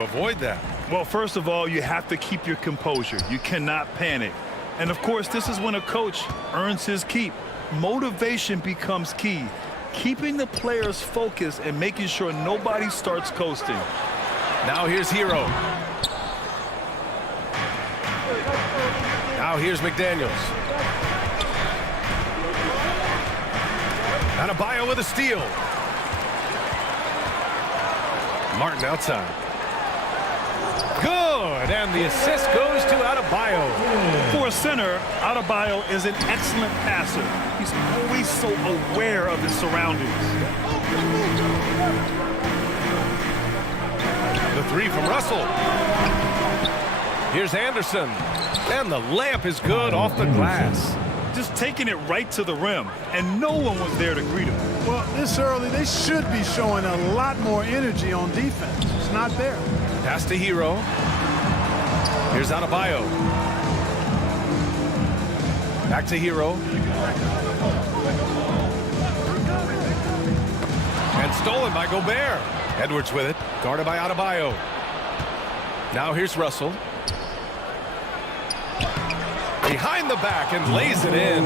Avoid that. Well, first of all, you have to keep your composure. You cannot panic. And, of course, this is when a coach earns his keep. Motivation becomes key. Keeping the players focused and making sure nobody starts coasting. Now here's Hero. Now here's McDaniels. Adebayo with a steal. Martin outside. Good, and the assist goes to Adebayo. For a center, Adebayo is an excellent passer. He's always so aware of his surroundings. The three from Russell. Here's Anderson, and the layup is good off the glass. Just taking it right to the rim, and no one was there to greet him. Well, this early, they should be showing a lot more energy on defense. It's not there. Pass to Hero. Here's Adebayo. Back to Hero. And stolen by Gobert. Edwards with it. Guarded by Adebayo. Now here's Russell. Behind the back and lays it in.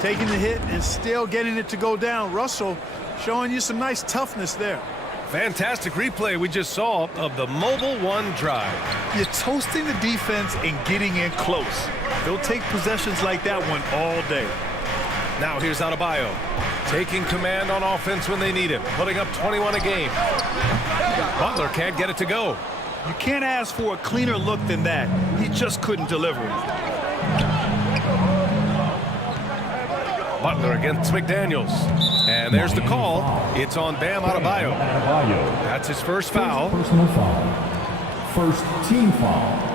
Taking the hit and still getting it to go down. Russell showing you some nice toughness there. Fantastic replay we just saw of the mobile one drive. You're toasting the defense and getting in close. They'll take possessions like that one all day. Now here's Adebayo. Taking command on offense when they need him. Putting up 21 a game. Butler can't get it to go. You can't ask for a cleaner look than that. He just couldn't deliver it. Butler against McDaniels. And there's the call. It's on Bam Adebayo. That's his first foul. Personal foul. First team foul.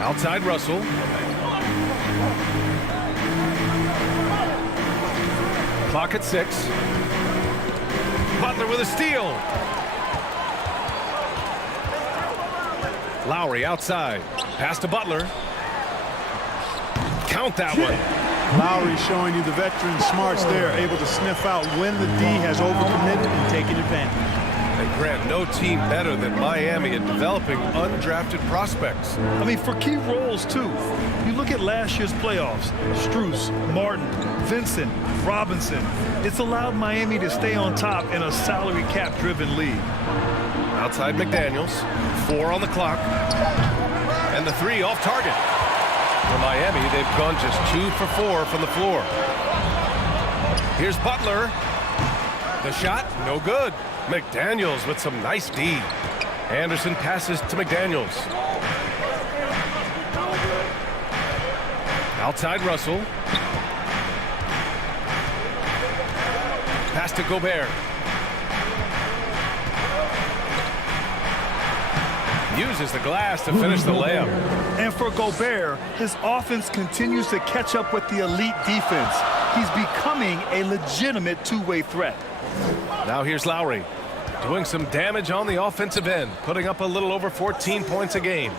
Outside Russell. Clock at 6. Butler with a steal. Lowry outside. Pass to Butler. Count that one. Lowry showing you the veteran smarts there, able to sniff out when the D has overcommitted and taking advantage. And Grant, no team better than Miami at developing undrafted prospects. I mean, for key roles, too. You look at last year's playoffs. Strus, Martin, Vincent, Robinson. It's allowed Miami to stay on top in a salary cap-driven league. Outside McDaniels. 4 on the clock. And the 3 off target. For Miami, they've gone just 2 for 4 from the floor. Here's Butler. The shot, no good. McDaniels with some nice D. Anderson passes to McDaniels. Outside Russell. Pass to Gobert. Uses the glass to finish the layup. And for Gobert, his offense continues to catch up with the elite defense. He's becoming a legitimate two-way threat. Now here's Lowry. Doing some damage on the offensive end, putting up a little over 14 points a game.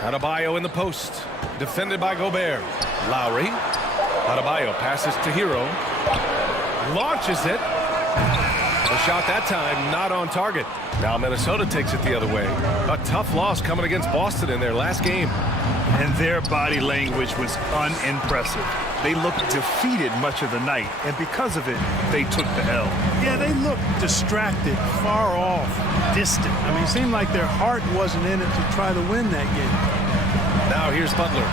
Adebayo in the post, defended by Gobert. Lowry. Adebayo passes to Hero. Launches it. The shot that time not on target. Now Minnesota takes it the other way. A tough loss coming against Boston in their last game. And their body language was unimpressive. They looked defeated much of the night, and because of it, they took the L. Yeah, they looked distracted, far off, distant. I mean, it seemed like their heart wasn't in it to try to win that game. Now here's Butler.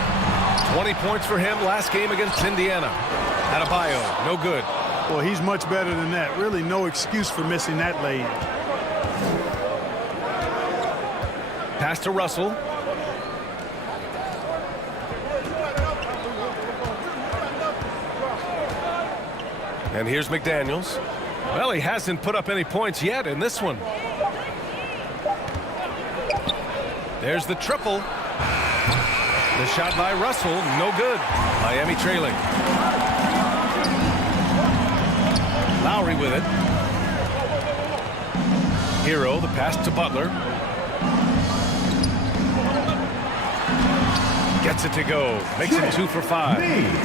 20 points for him last game against Indiana. Adebayo, no good. Well, he's much better than that. Really no excuse for missing that lay-in. Pass to Russell. And here's McDaniels. Well, he hasn't put up any points yet in this one. There's the triple. The shot by Russell, no good. Miami trailing. Lowry with it. Hero, the pass to Butler. Gets it to go. Makes it 2 for 5.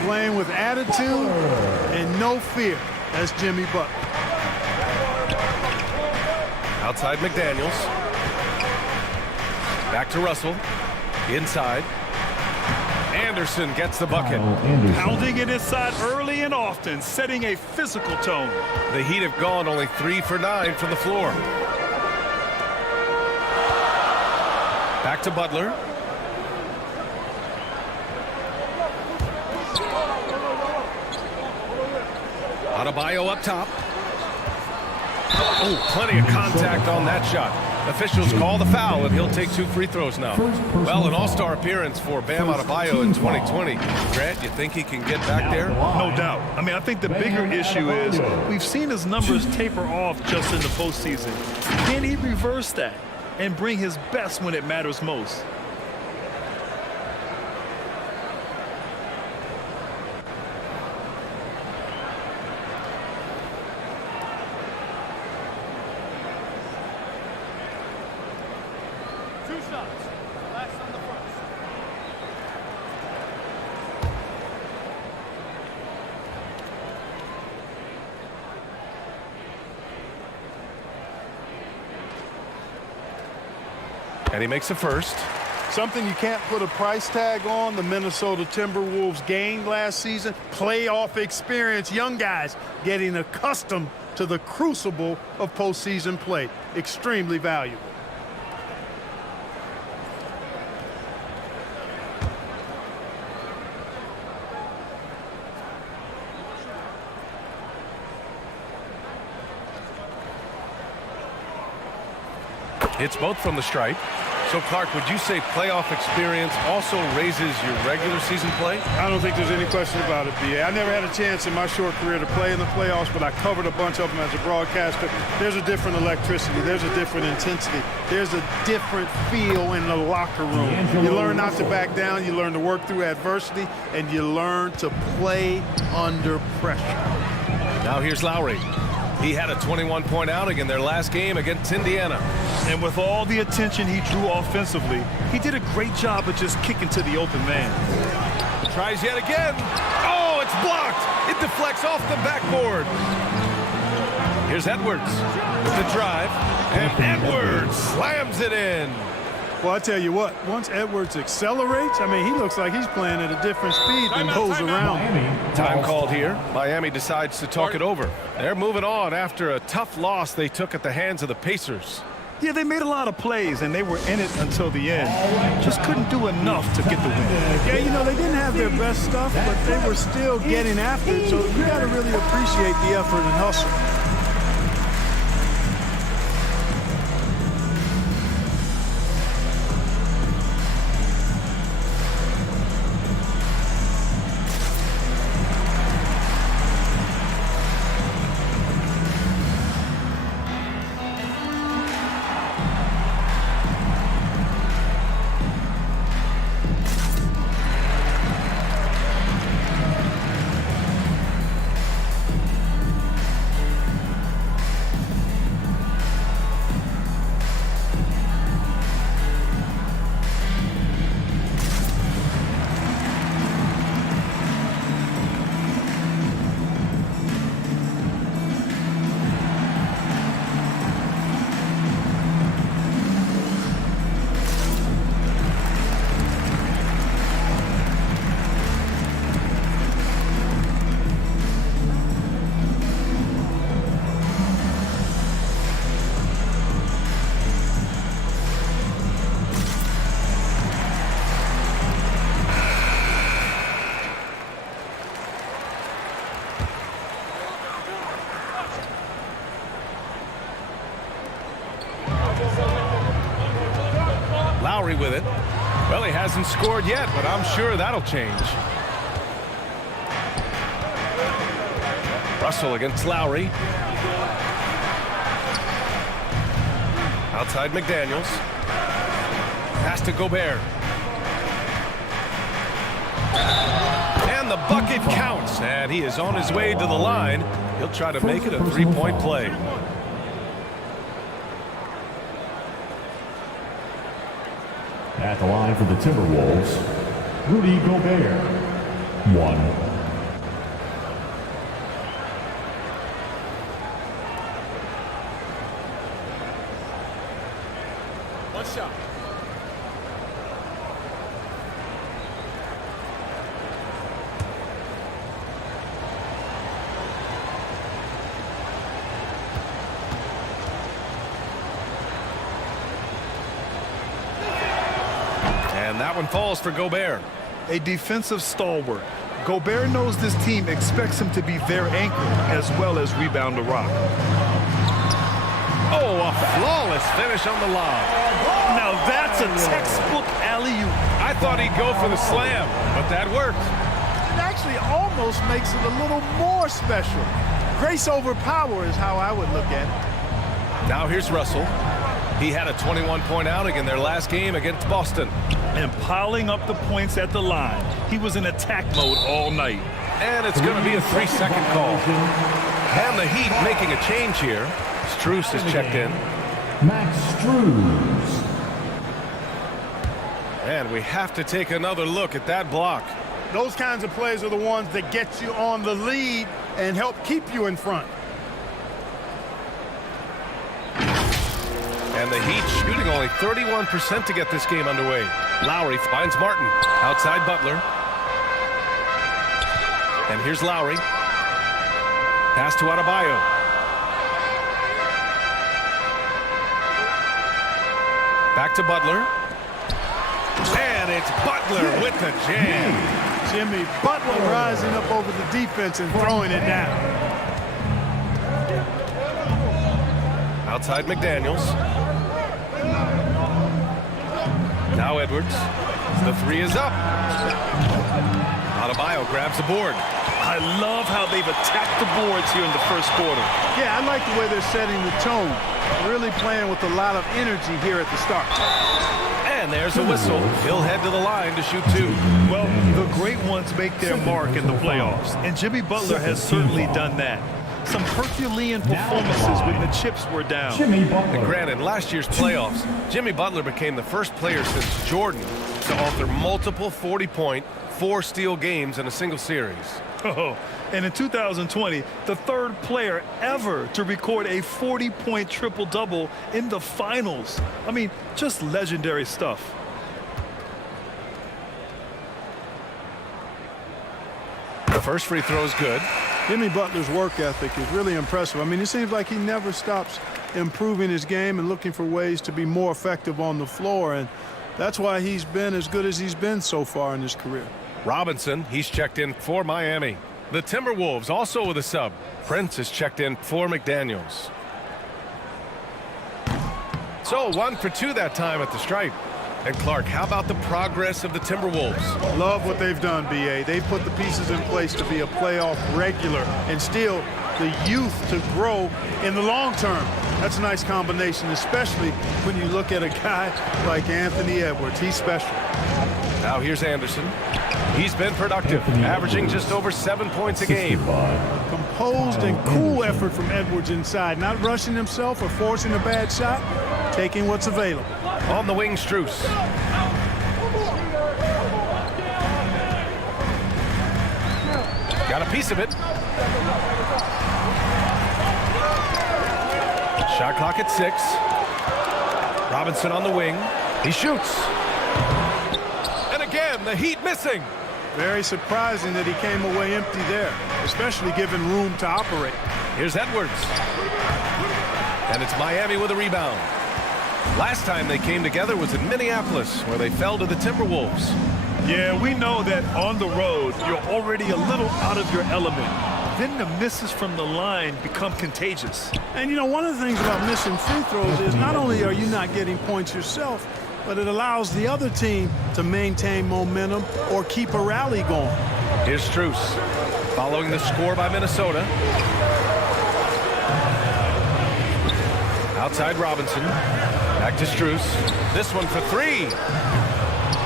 Playing with attitude and no fear. That's Jimmy Butler. Outside McDaniels. Back to Russell. Inside. Anderson gets the bucket. Pounding it inside early and often, setting a physical tone. The Heat have gone only 3 for 9 from the floor. Back to Butler. Adebayo up top. Oh, plenty of contact on that shot. Officials call the foul, and he'll take 2 free throws now. Well, an all-star appearance for Bam Adebayo in 2020. Grant, you think he can get back there? No doubt. I mean, I think the bigger issue is we've seen his numbers taper off just in the postseason. Can he reverse that and bring his best when it matters most? And he makes a first. Something you can't put a price tag on. The Minnesota Timberwolves gained last season. Playoff experience. Young guys getting accustomed to the crucible of postseason play. Extremely valuable. Hits both from the stripe. So, Clark, would you say playoff experience also raises your regular season play? I don't think there's any question about it, B.A. I never had a chance in my short career to play in the playoffs, but I covered a bunch of them as a broadcaster. There's a different electricity. There's a different intensity. There's a different feel in the locker room. You learn not to back down. You learn to work through adversity, and you learn to play under pressure. Now here's Lowry. He had a 21-point outing in their last game against Indiana. And with all the attention he drew offensively, he did a great job of just kicking to the open man. Tries yet again. Oh, it's blocked. It deflects off the backboard. Here's Edwards with the drive. And Edwards slams it in. Well, I tell you what, once Edwards accelerates, I mean, he looks like he's playing at a different speed than those around him. Time called here. Miami decides to talk it over. They're moving on after a tough loss they took at the hands of the Pacers. Yeah, they made a lot of plays, and they were in it until the end. Just couldn't do enough to get the win. Yeah, you know, they didn't have their best stuff, but they were still getting after it, so you got to really appreciate the effort and hustle. Lowry with it. Well, he hasn't scored yet, but I'm sure that'll change. Russell against Lowry. Outside McDaniels. Pass to Gobert. And the bucket counts, and he is on his way to the line. He'll try to make it a three-point play. At the line for the Timberwolves, Rudy Gobert. 1. One shot. And that one falls for Gobert. A defensive stalwart. Gobert knows this team expects him to be their anchor as well as rebound the rock. Oh, a flawless finish on the lob. Now that's a textbook alley-oop. I thought he'd go for the slam, but that worked. It actually almost makes it a little more special. Grace over power is how I would look at it. Now here's Russell. He had a 21-point outing in their last game against Boston. And piling up the points at the line. He was in attack mode all night. And it's going to be a 3-second call. And the Heat making a change here. Strus is checked in. Max Strus. And we have to take another look at that block. Those kinds of plays are the ones that get you on the lead and help keep you in front. And the Heat shooting only 31% to get this game underway. Lowry finds Martin outside Butler. And here's Lowry. Pass to Adebayo. Back to Butler. And it's Butler with the jam. Jimmy Butler rising up over the defense and throwing it down. Outside McDaniels. Now Edwards. The 3 is up. Adebayo grabs the board. I love how they've attacked the boards here in the first quarter. Yeah, I like the way they're setting the tone. Really playing with a lot of energy here at the start. And there's a whistle. He'll head to the line to shoot 2. Well, the great ones make their mark in the playoffs, and Jimmy Butler has certainly done that. Some Herculean performances when the chips were down. Jimmy Butler. And granted, last year's playoffs, Jimmy Butler became the first player since Jordan to alter multiple 40-point, 4-steal games in a single series. Oh, and in 2020, the third player ever to record a 40-point triple-double in the finals. I mean, just legendary stuff. The first free throw is good. Jimmy Butler's work ethic is really impressive. I mean, it seems like he never stops improving his game and looking for ways to be more effective on the floor, and that's why he's been as good as he's been so far in his career. Robinson, he's checked in for Miami. The Timberwolves also with a sub. Prince is checked in for McDaniels. So 1 for 2 that time at the stripe. And Clark, how about the progress of the Timberwolves? Love what they've done, B.A. They put the pieces in place to be a playoff regular and still the youth to grow in the long term. That's a nice combination, especially when you look at a guy like Anthony Edwards. He's special. Now here's Anderson. He's been productive, averaging just over 7 points a game. Composed and cool effort from Edwards inside, not rushing himself or forcing a bad shot, taking what's available. On the wing, Strus. Got a piece of it. Shot clock at 6. Robinson on the wing. He shoots. And again, the Heat missing. Very surprising that he came away empty there, especially given room to operate. Here's Edwards. And it's Miami with a rebound. Last time they came together was in Minneapolis, where they fell to the Timberwolves. Yeah, we know that on the road, you're already a little out of your element. Then the misses from the line become contagious. And, you know, one of the things about missing free throws is not only are you not getting points yourself, but it allows the other team to maintain momentum or keep a rally going. Here's Strus, following the score by Minnesota. Outside Robinson. Back to Strus. This one for 3.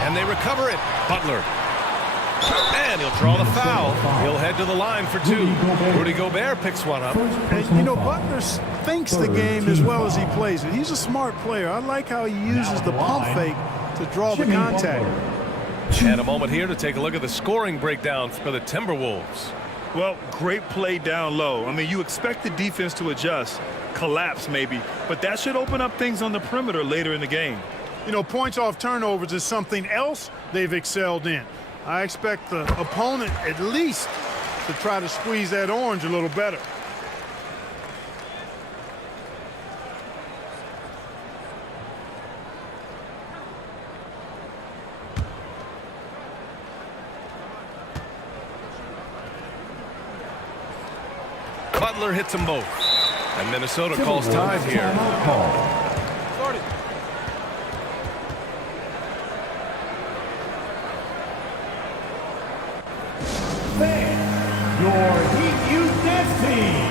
And they recover it. Butler. And he'll draw the foul. He'll head to the line for 2. Rudy Gobert picks one up. And, you know, Butler thinks the game as well as he plays it. He's a smart player. I like how he uses the pump fake to draw the contact. And a moment here to take a look at the scoring breakdown for the Timberwolves. Well, great play down low. I mean, you expect the defense to adjust, collapse maybe, but that should open up things on the perimeter later in the game. You know, points off turnovers is something else they've excelled in. I expect the opponent at least to try to squeeze that orange a little better. Butler hits them both. And Minnesota calls time here. Your Heat Youth Dance Team.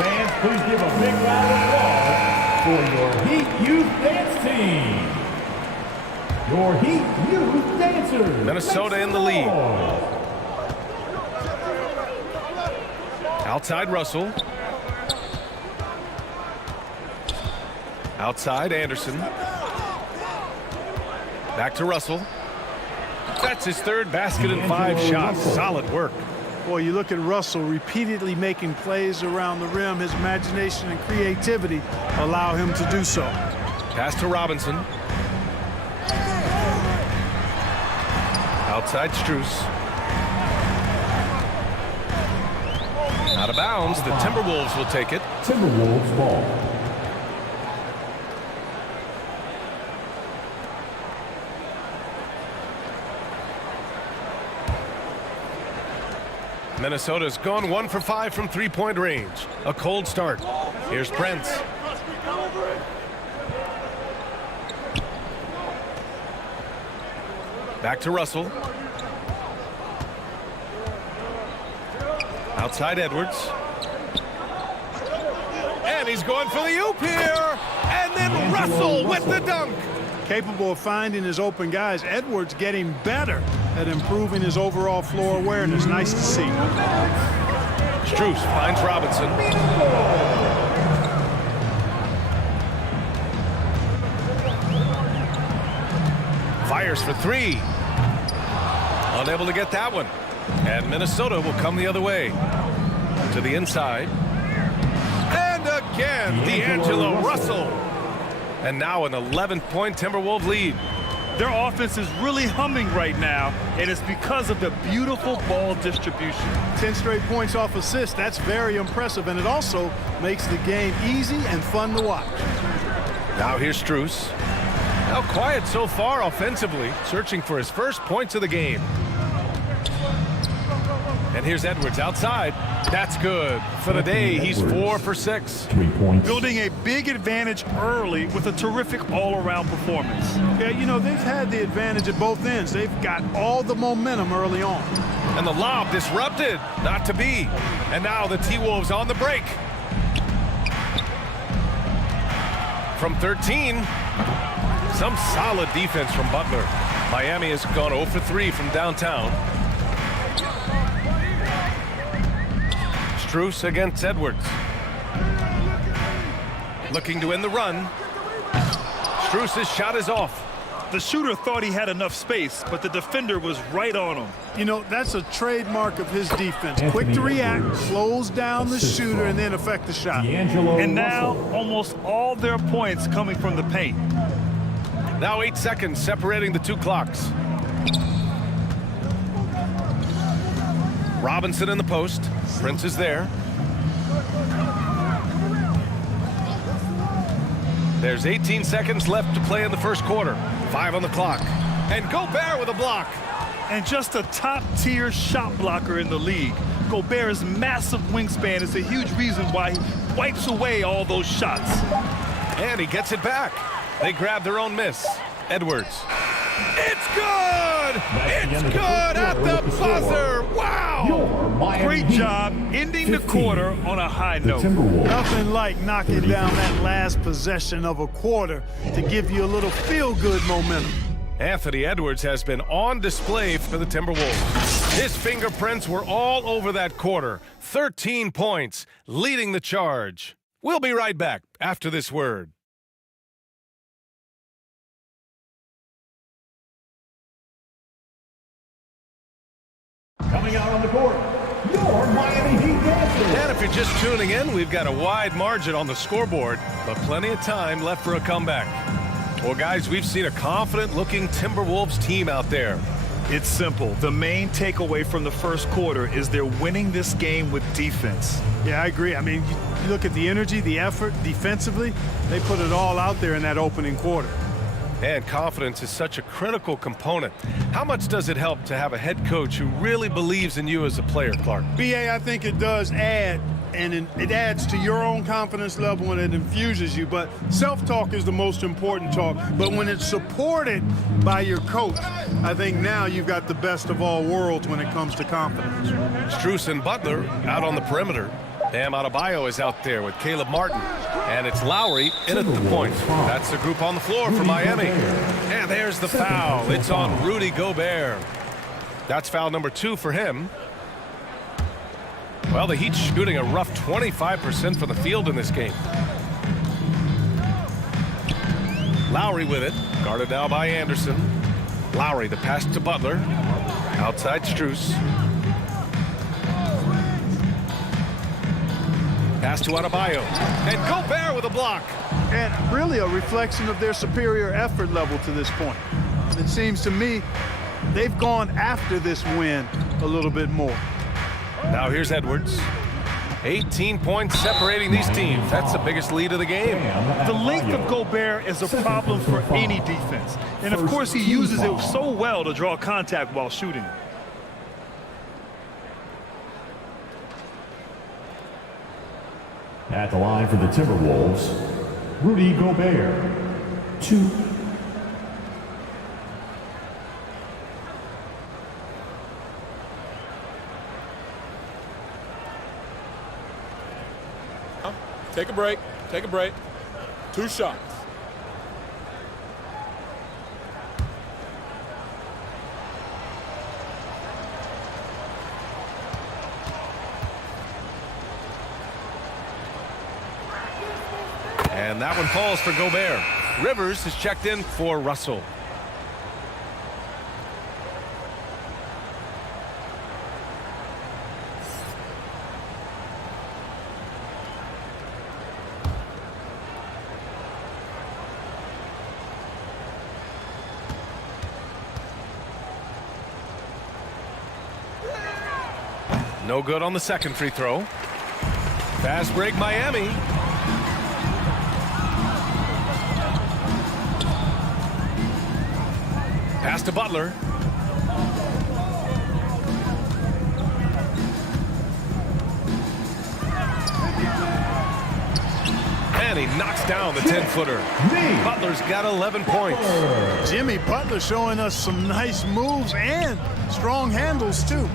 Fans, please give a big round of applause for your Heat Youth Dance Team. Your Heat Youth Dancers. Minnesota in the lead. Outside Russell. Outside Anderson. Back to Russell. That's his third basket in 5 shots. Solid work. Boy, you look at Russell repeatedly making plays around the rim. His imagination and creativity allow him to do so. Pass to Robinson. Outside Strus. Out of bounds. The Timberwolves will take it. Timberwolves ball. Minnesota's gone 1 for 5 from three-point range. A cold start. Here's Prince. Back to Russell. Outside Edwards. And he's going for the oop here. And then Russell with the dunk. Capable of finding his open guys. Edwards getting better at improving his overall floor awareness. Nice to see. Strus finds Robinson. Fires for 3. Unable to get that one. And Minnesota will come the other way. To the inside. And again, D'Angelo Russell. And now an 11-point Timberwolves lead. Their offense is really humming right now, and it's because of the beautiful ball distribution. 10 straight points off assists. That's very impressive, and it also makes the game easy and fun to watch. Now here's Strus. Now quiet so far offensively, searching for his first points of the game. And here's Edwards outside. That's good. For the day, he's 4 for 6. 3 points. Building a big advantage early with a terrific all-around performance. Yeah, you know, they've had the advantage at both ends. They've got all the momentum early on. And the lob disrupted. Not to be. And now the T-Wolves on the break. From 13. Some solid defense from Butler. Miami has gone 0 for 3 from downtown. Strus against Edwards. Looking to end the run. Strus's shot is off. The shooter thought he had enough space, but the defender was right on him. You know, that's a trademark of his defense. Quick to react, slows down the shooter, and then affect the shot. And now, almost all their points coming from the paint. Now 8 seconds separating the two clocks. Robinson in the post. Prince is there. There's 18 seconds left to play in the first quarter. 5 on the clock. And Gobert with a block. And just a top-tier shot blocker in the league. Gobert's massive wingspan is a huge reason why he wipes away all those shots. And he gets it back. They grab their own miss. Edwards. It's good! It's good at the buzzer! Wow! Great job ending the quarter on a high note. Nothing like knocking down that last possession of a quarter to give you a little feel-good momentum. Anthony Edwards has been on display for the Timberwolves. His fingerprints were all over that quarter. 13 points, leading the charge. We'll be right back after this word. Coming out on the court, your Miami Heat dancers. And if you're just tuning in, we've got a wide margin on the scoreboard, but plenty of time left for a comeback. Well, guys, we've seen a confident-looking Timberwolves team out there. It's simple. The main takeaway from the first quarter is they're winning this game with defense. Yeah, I agree. I mean, you look at the energy, the effort defensively, they put it all out there in that opening quarter. And confidence is such a critical component. How much does it help to have a head coach who really believes in you as a player, Clark? BA, I think it does add, and it adds to your own confidence level when it infuses you. But self-talk is the most important talk. But when it's supported by your coach, I think now you've got the best of all worlds when it comes to confidence. Strus and Butler out on the perimeter. Bam Adebayo is out there with Caleb Martin. And it's Lowry in at the point. That's the group on the floor for Miami. And there's the foul. It's on Rudy Gobert. That's foul number 2 for him. Well, the Heat shooting a rough 25% from the field in this game. Lowry with it. Guarded now by Anderson. Lowry, the pass to Butler. Outside Strus. Pass to Adebayo. And Gobert with a block. And really a reflection of their superior effort level to this point. It seems to me they've gone after this win a little bit more. Now here's Edwards. 18 points separating these teams. That's the biggest lead of the game. The length of Gobert is a problem for any defense. And of course he uses it so well to draw contact while shooting. At the line for the Timberwolves, Rudy Gobert, 2. Take a break. Take a break. 2 shots. And that one falls for Gobert. Rivers is checked in for Russell. No good on the second free throw. Fast break Miami. Pass to Butler. And he knocks down the 10-footer. Butler's got 11 points. Jimmy Butler showing us some nice moves and strong handles, too.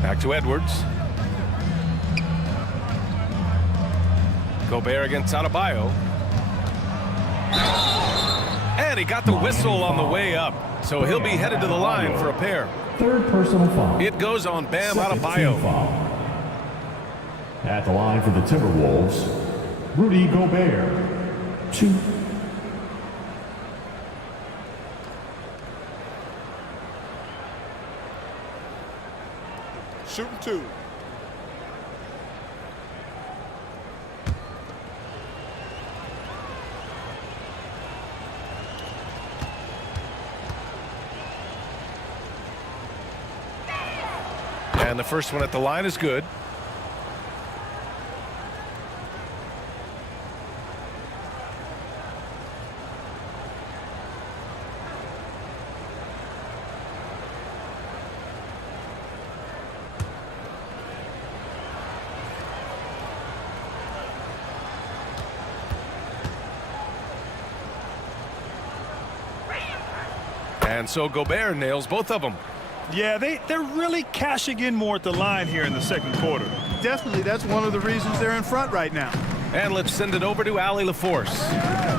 Back to Edwards. Gobert against Adebayo. And he got the whistle on the way up. So he'll be headed to the line for a pair. 3rd personal foul. It goes on Bam Second Adebayo. team foul. At the line for the Timberwolves, Rudy Gobert, 2. shooting 2. And the first one at the line is good. And so Gobert nails both of them. Yeah, they're really cashing in more at the line here in the second quarter. Definitely, that's one of the reasons they're in front right now. And let's send it over to Allie LaForce.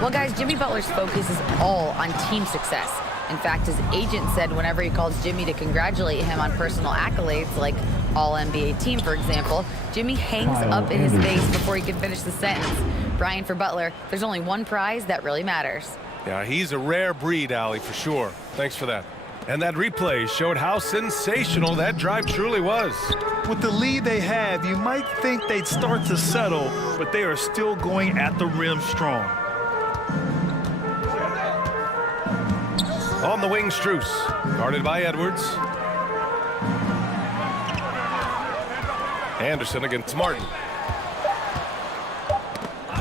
Well, guys, Jimmy Butler's focus is all on team success. In fact, his agent said whenever he calls Jimmy to congratulate him on personal accolades, like All-NBA team, for example, Jimmy hangs up in his face before he can finish the sentence. Brian, for Butler, there's only one prize that really matters. Yeah, he's a rare breed, Allie, for sure. Thanks for that. And that replay showed how sensational that drive truly was. With the lead they have, you might think they'd start to settle, but they are still going at the rim strong. On the wing, Strus, guarded by Edwards. Anderson against Martin.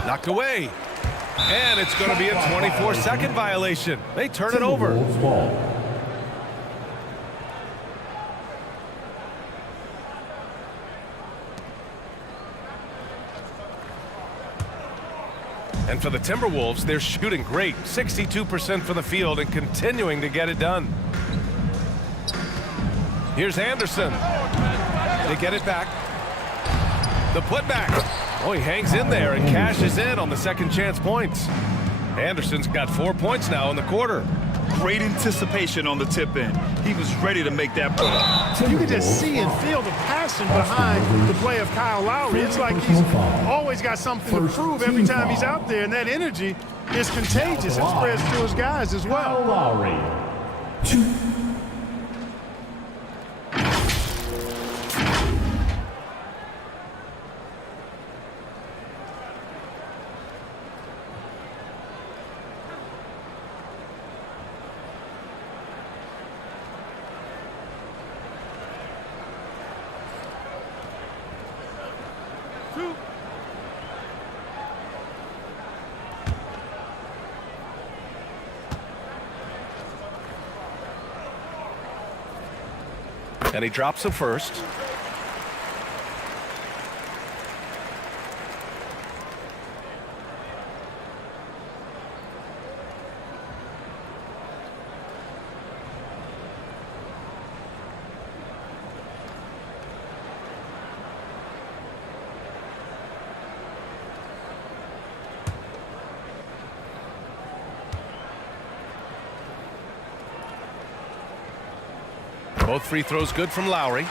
Knocked away. And it's going to be a 24-second violation. They turn it over. And for the Timberwolves, they're shooting great. 62% from the field and continuing to get it done. Here's Anderson. They get it back. The putback. Oh, he hangs in there and cashes in on the second chance points. Anderson's got 4 points now in the quarter. Great anticipation on the tip in. He was ready to make that play. You can just see and feel the passion behind the play of Kyle Lowry. It's like he's always got something to prove every time he's out there, and that energy is contagious. It spreads to his guys as well. Lowry. 2. And he drops the first. Both free throws good from Lowry.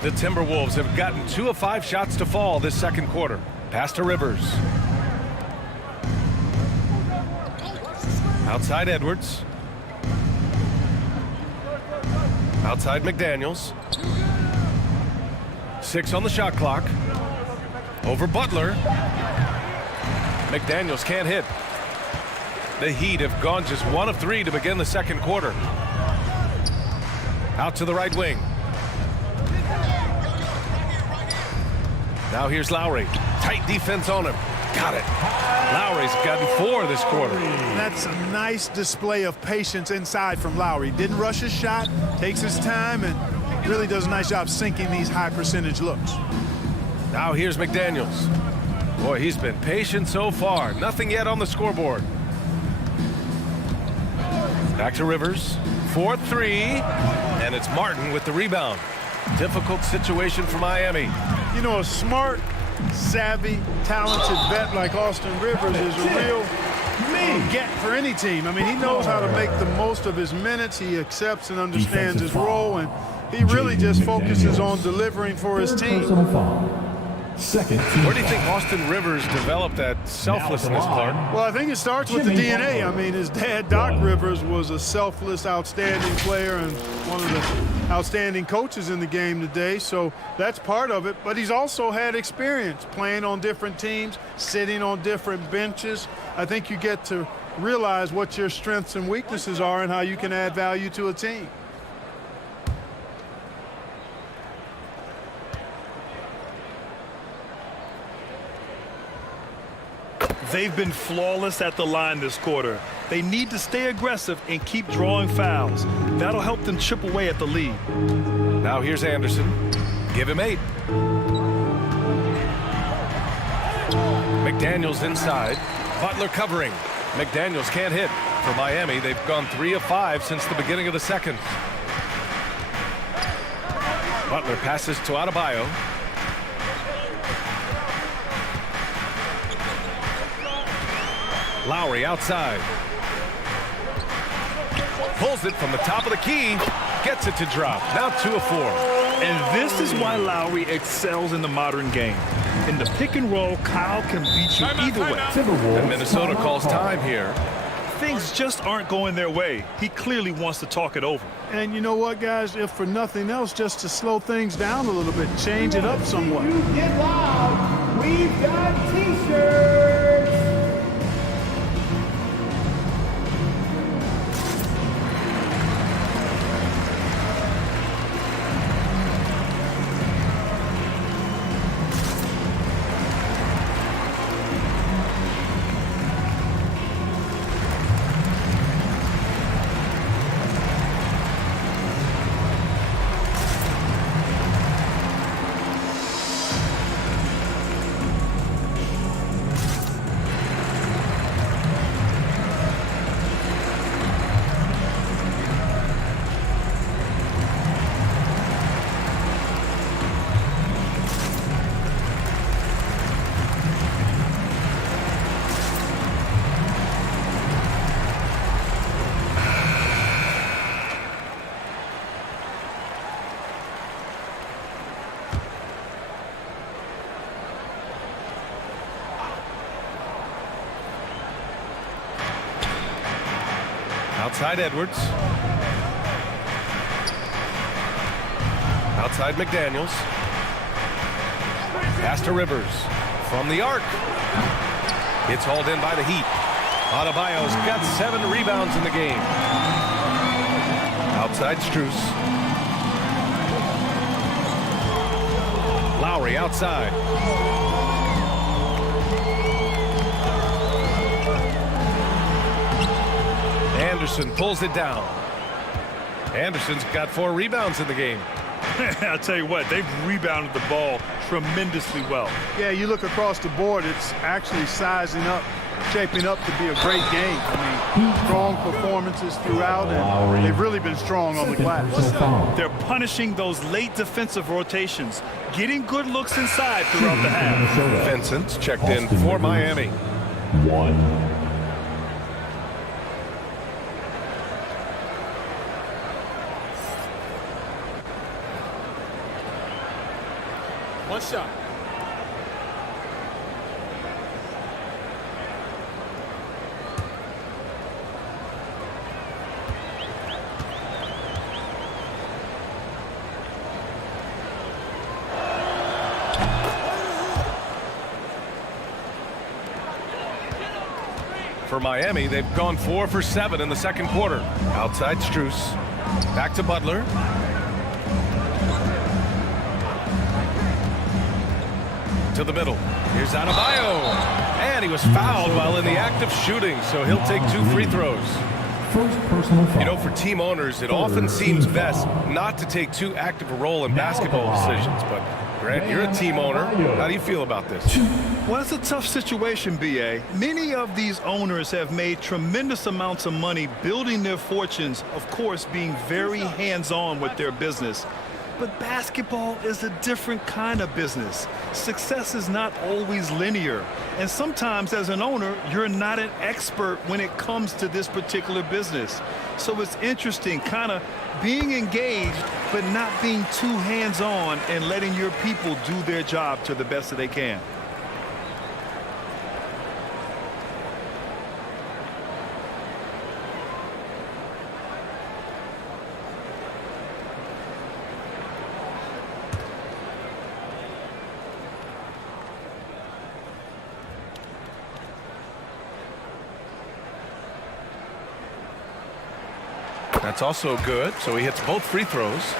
The Timberwolves have gotten 2 of 5 shots to fall this second quarter. Pass to Rivers. Outside Edwards. Outside McDaniels. 6 on the shot clock. Over Butler. McDaniels can't hit. The Heat have gone just 1 of 3 to begin the second quarter. Out to the right wing. Now here's Lowry. Tight defense on him. Got it. Lowry's gotten 4 this quarter. That's a nice display of patience inside from Lowry. Didn't rush his shot, takes his time, and really does a nice job sinking these high percentage looks. Now here's McDaniels. Boy, he's been patient so far. Nothing yet on the scoreboard. Back to Rivers. 4-3. And it's Martin with the rebound. Difficult situation for Miami. You know, a smart, savvy, talented vet like Austin Rivers is a real get for any team. I mean, he knows how to make the most of his minutes. He accepts and understands his role, and he really just focuses on delivering for his team. Second team. Where do you think Austin Rivers developed that selflessness, Clark? Well, I think it starts with the Jimmy DNA. Butler. I mean, his dad, Doc Rivers, was a selfless, outstanding player and one of the outstanding coaches in the game today. So that's part of it. But he's also had experience playing on different teams, sitting on different benches. I think you get to realize what your strengths and weaknesses are and how you can add value to a team. They've been flawless at the line this quarter. They need to stay aggressive and keep drawing fouls. That'll help them chip away at the lead. Now here's Anderson. Give him 8. McDaniels inside. Butler covering. McDaniels can't hit. For Miami, they've gone 3 of 5 since the beginning of the second. Butler passes to Adebayo. Lowry outside. Pulls it from the top of the key. Gets it to drop. Now 2 of 4. And this is why Lowry excels in the modern game. In the pick and roll, Kyle can beat you either way. Timberwolves. And Minnesota calls time here. Things just aren't going their way. He clearly wants to talk it over. And you know what, guys? If for nothing else, just to slow things down a little bit, change it up somewhat. You get loud. We've got T-shirts. Outside Edwards. Outside McDaniels. Pass to Rivers. From the arc. It's hauled in by the Heat. Adebayo's got 7 rebounds in the game. Outside Strus. Lowry outside. Anderson pulls it down. Anderson's got 4 rebounds in the game. I'll tell you what, they've rebounded the ball tremendously well. Yeah, you look across the board, it's actually sizing up, shaping up to be a great game. I mean, strong performances throughout, and they've really been strong on the glass. They're punishing those late defensive rotations, getting good looks inside throughout the half. Vincent's checked in for Miami. 1. One shot. For Miami, they've gone 4 for 7 in the second quarter. Outside Strus. Back to Butler. To the middle. Here's Adebayo. And he was fouled while in the act of shooting, so he'll take 2 free throws. First personal foul. You know, for team owners, it often seems best not to take too active a role in basketball decisions. But, Grant, you're a team owner. How do you feel about this? Well, it's a tough situation, B.A. Many of these owners have made tremendous amounts of money building their fortunes, of course, being very hands-on with their business. But basketball is a different kind of business. Success is not always linear. And sometimes as an owner, you're not an expert when it comes to this particular business. So it's interesting kind of being engaged, but not being too hands-on and letting your people do their job to the best that they can. That's also good, so he hits both free throws.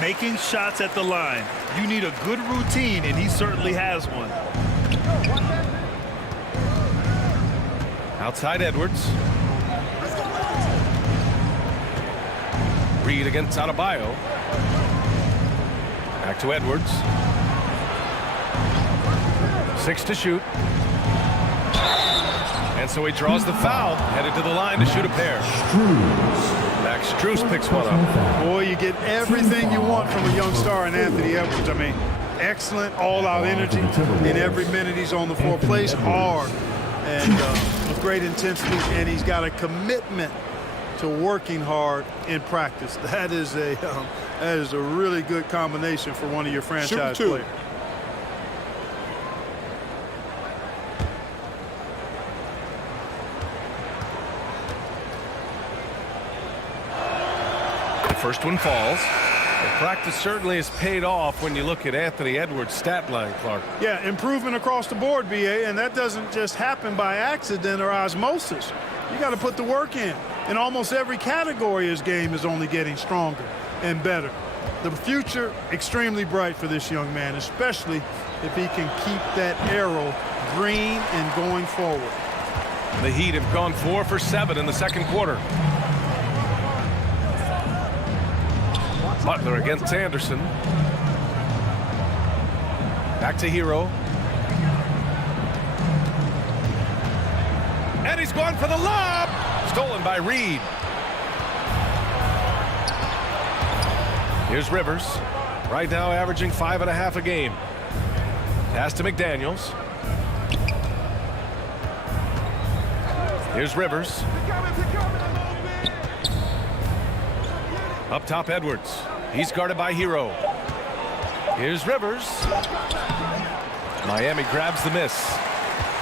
Making shots at the line. You need a good routine, and he certainly has one. Outside Edwards. Reed against Adebayo. Back to Edwards. 6 to shoot. And so he draws the foul, headed to the line to shoot a pair. Max Strus picks one up. Boy, you get everything you want from a young star in Anthony Edwards. I mean, excellent all-out energy in every minute he's on the floor. Plays hard and with great intensity, and he's got a commitment to working hard in practice. That is a really good combination for one of your franchise players. First one falls. The practice certainly has paid off when you look at Anthony Edwards' stat line, Clark. Yeah, improvement across the board, BA, and that doesn't just happen by accident or osmosis. You got to put the work in. In almost every category, his game is only getting stronger and better. The future, extremely bright for this young man, especially if he can keep that arrow green and going forward. The Heat have gone 4 for 7 in the second quarter. Butler against Anderson. Back to Hero. And he's going for the lob. Stolen by Reed. Here's Rivers. Right now averaging 5.5 a game. Pass to McDaniels. Here's Rivers. Up top, Edwards. He's guarded by Hero. Here's Rivers. Miami grabs the miss.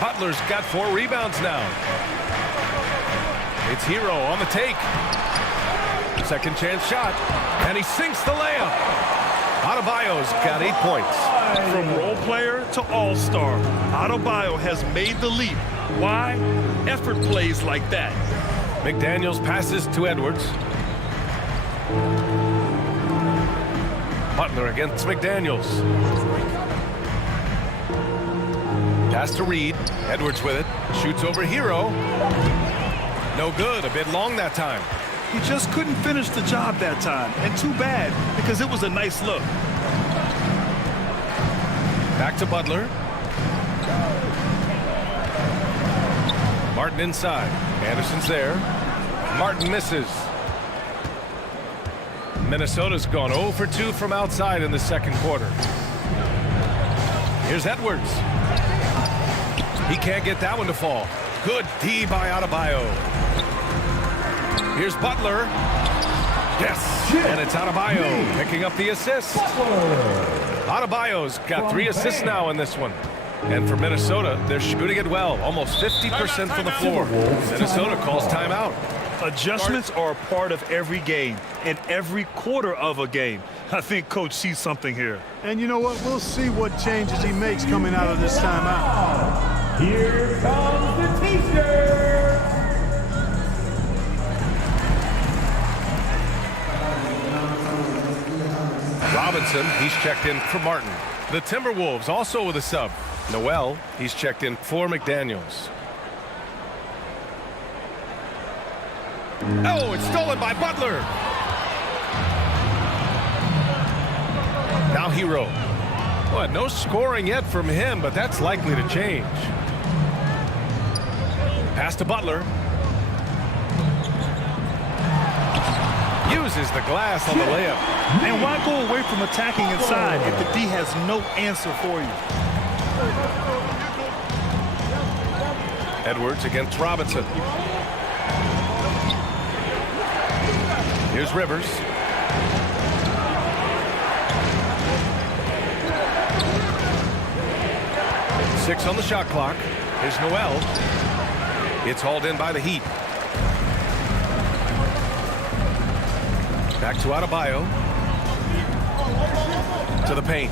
Butler's got 4 rebounds now. It's Hero on the take. Second chance shot. And he sinks the layup. Adebayo's got 8 points. From role player to all-star, Adebayo has made the leap. Why? Effort plays like that. McDaniels passes to Edwards. Butler against McDaniels. Pass to Reed. Edwards with it. Shoots over Hero. No good. A bit long that time. He just couldn't finish the job that time. And too bad, because it was a nice look. Back to Butler. Martin inside. Anderson's there. Martin misses. Minnesota's gone 0 for 2 from outside in the second quarter. Here's Edwards. He can't get that one to fall. Good D by Adebayo. Here's Butler. Yes, and it's Adebayo picking up the assist. Adebayo's got 3 assists now in this one. And for Minnesota, they're shooting it well, almost 50% from the floor. Minnesota calls timeout. Adjustments are a part of every game and every quarter of a game. I think Coach sees something here. And you know what? We'll see what changes he makes coming out of this timeout. Here comes the T-shirt. Robinson, he's checked in for Martin. The Timberwolves also with a sub. Noel, he's checked in for McDaniels. Oh, it's stolen by Butler. Now Hero. Well, no scoring yet from him, but that's likely to change. Pass to Butler. Uses the glass on the layup. And why go away from attacking inside if the D has no answer for you? Edwards against Robinson. Here's Rivers. Six on the shot clock. Here's Noel. It's hauled in by the Heat. Back to Adebayo. To the paint.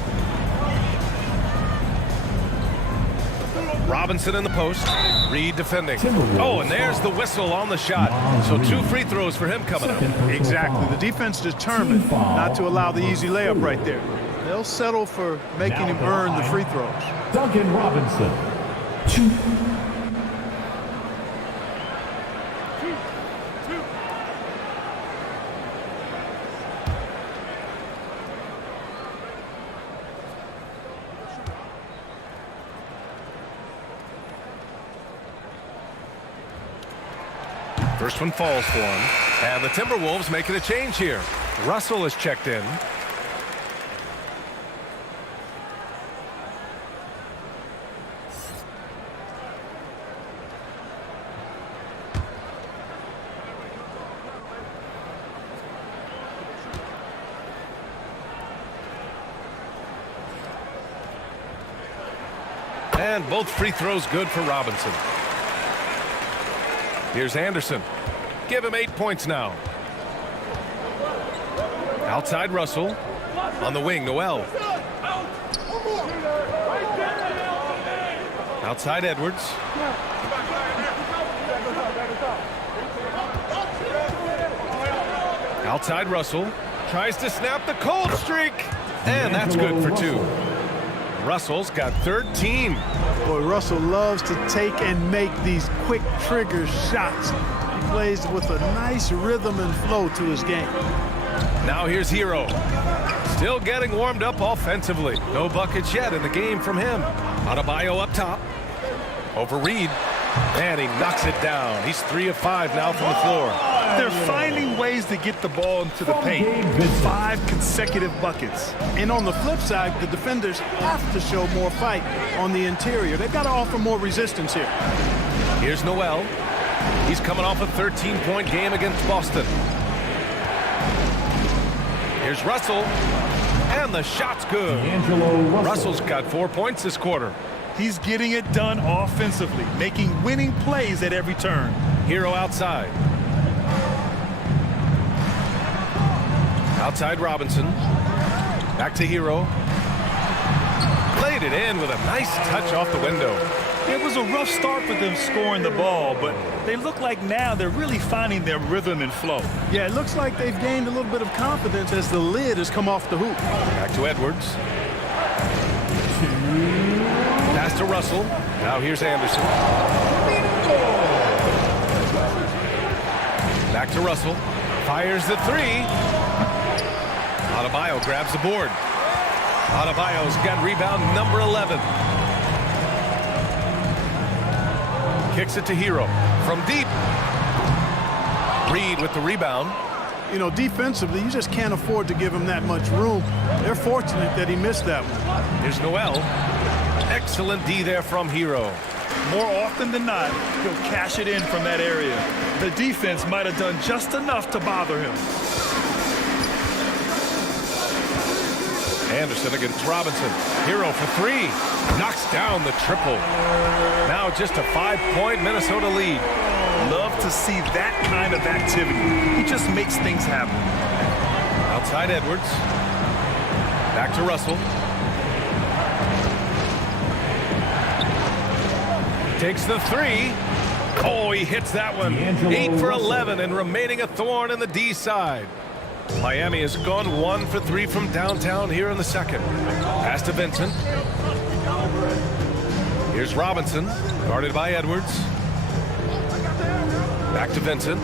Robinson in the post. Reed defending. Oh, and there's the whistle on the shot. So 2 free throws for him coming up. Exactly. The defense determined not to allow the easy layup right there. They'll settle for making him earn the free throws. Duncan Robinson. 2. First one falls for him. And the Timberwolves making a change here. Russell is checked in. And both free throws good for Robinson. Here's Anderson. Give him 8 points now. Outside Russell. On the wing, Noel. Outside Edwards. Outside Russell. Tries to snap the cold streak. And that's good for 2. Russell's got 13. Boy, Russell loves to take and make these quick trigger shots. He plays with a nice rhythm and flow to his game. Now here's Hero. Still getting warmed up offensively. No buckets yet in the game from him. Adebayo up top. Over Reed. And he knocks it down. He's 3 of 5 now from the floor. They're finding ways to get the ball into the paint. 5 consecutive buckets. And on the flip side, the defenders have to show more fight on the interior. They've got to offer more resistance here. Here's Noel. He's coming off a 13-point game against Boston. Here's Russell. And the shot's good. Russell's got 4 points this quarter. He's getting it done offensively, making winning plays at every turn. Hero outside. Outside Robinson. Back to Hero. Laid it in with a nice touch off the window. It was a rough start for them scoring the ball, but they look like now they're really finding their rhythm and flow. Yeah, it looks like they've gained a little bit of confidence as the lid has come off the hoop. Back to Edwards. Pass to Russell. Now here's Anderson. Back to Russell. Fires the 3. Adebayo grabs the board. Adebayo's got rebound number 11. Kicks it to Hero from deep. Reed with the rebound. You know, defensively, you just can't afford to give him that much room. They're fortunate that he missed that one. Here's Noel. Excellent D there from Hero. More often than not, he'll cash it in from that area. The defense might have done just enough to bother him. Anderson against Robinson. Hero for 3. Knocks down the triple. Now just a 5-point Minnesota lead. Love to see that kind of activity. He just makes things happen. Outside Edwards. Back to Russell. Takes the 3. Oh, he hits that one. 8 for 11 and remaining a thorn in the D side. Miami has gone 1 for 3 from downtown here in the second. Pass to Vincent. Here's Robinson, guarded by Edwards. Back to Vincent.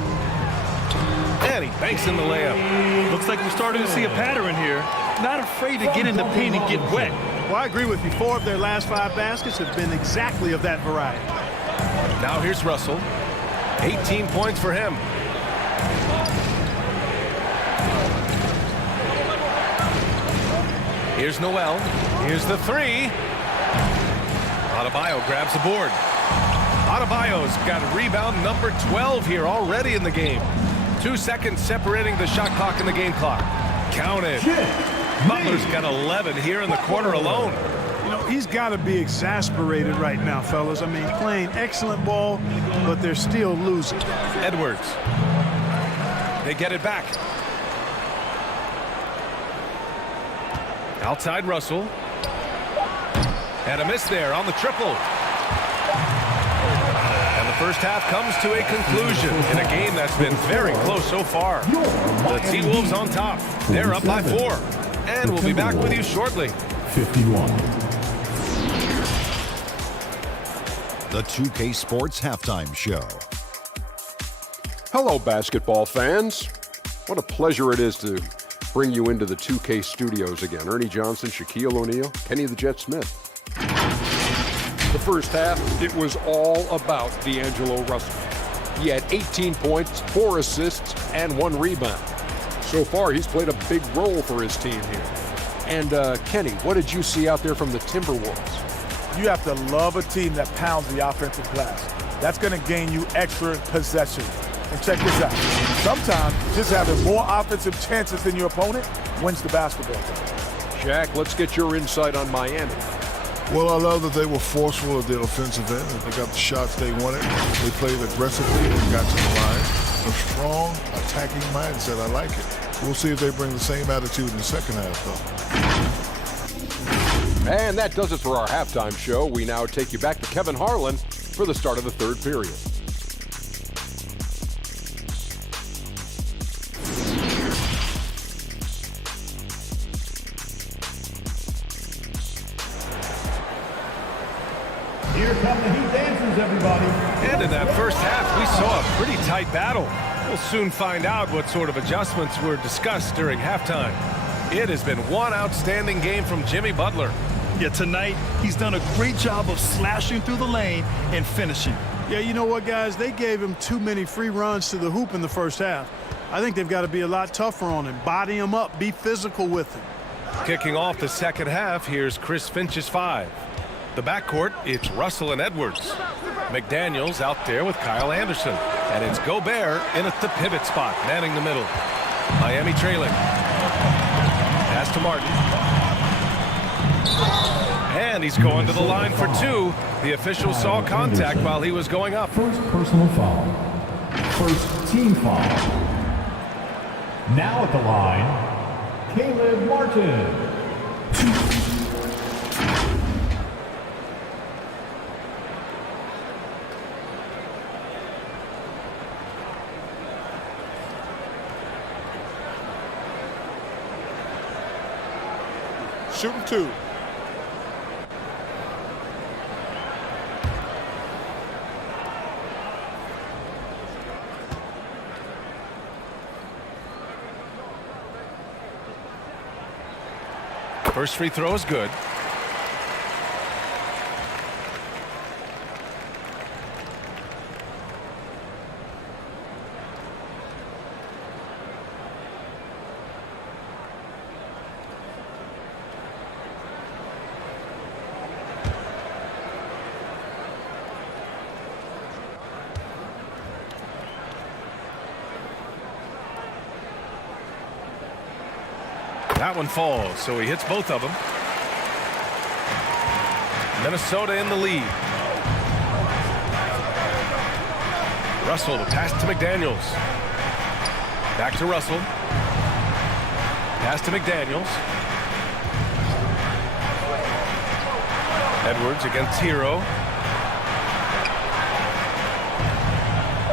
And he banks in the layup. Looks like we're starting to see a pattern here. Not afraid to get in the paint and get wet. Well, I agree with you. 4 of their last 5 baskets have been exactly of that variety. Now here's Russell. 18 points for him. Here's Noel. Here's the three. Adebayo grabs the board. Adebayo's got rebound number 12 here already in the game. 2 seconds separating the shot clock and the game clock. Counted. Butler's got 11 here in the quarter alone. You know, he's got to be exasperated right now, fellas. I mean, playing excellent ball, but they're still losing. Edwards. They get it back. Outside Russell. And a miss there on the triple. And the first half comes to a conclusion in a game that's been very close so far. The T-Wolves on top. They're up by 4. And we'll be back with you shortly. 51. The 2K Sports Halftime Show. Hello, basketball fans. What a pleasure it is to bring you into the 2K studios again. Ernie Johnson, Shaquille O'Neal, Kenny the Jet Smith. The first half, it was all about D'Angelo Russell. He had 18 points, 4 assists, and 1 rebound. So far, he's played a big role for his team here. And Kenny, what did you see out there from the Timberwolves? You have to love a team that pounds the offensive glass. That's going to gain you extra possessions. And check this out. Sometimes just having more offensive chances than your opponent wins the basketball game. Shaq, let's get your insight on Miami. Well, I love that they were forceful at their offensive end. They got the shots they wanted. They played aggressively and got to the line. A strong attacking mindset. I like it. We'll see if they bring the same attitude in the second half, though. And that does it for our halftime show. We now take you back to Kevin Harlan for the start of the third period. Here come the Heat dancers, everybody. And in that first half, we saw a pretty tight battle. We'll soon find out what sort of adjustments were discussed during halftime. It has been one outstanding game from Jimmy Butler. Yeah, tonight, he's done a great job of slashing through the lane and finishing. Yeah, you know what, guys? They gave him too many free runs to the hoop in the first half. I think they've got to be a lot tougher on him. Body him up. Be physical with him. Kicking off the second half, here's Chris Finch's 5. The backcourt, it's Russell and Edwards. McDaniels out there with Kyle Anderson. And it's Gobert in at the pivot spot, manning the middle. Miami trailing. Pass to Martin. And he's going to the line for 2. The official saw contact while he was going up. First personal foul. First team foul. Now at the line, Caleb Martin. Shooting 2. First free throw is good. That one falls, so he hits both of them. Minnesota in the lead. Russell, the pass to McDaniels. Back to Russell. Pass to McDaniels. Edwards against Hero.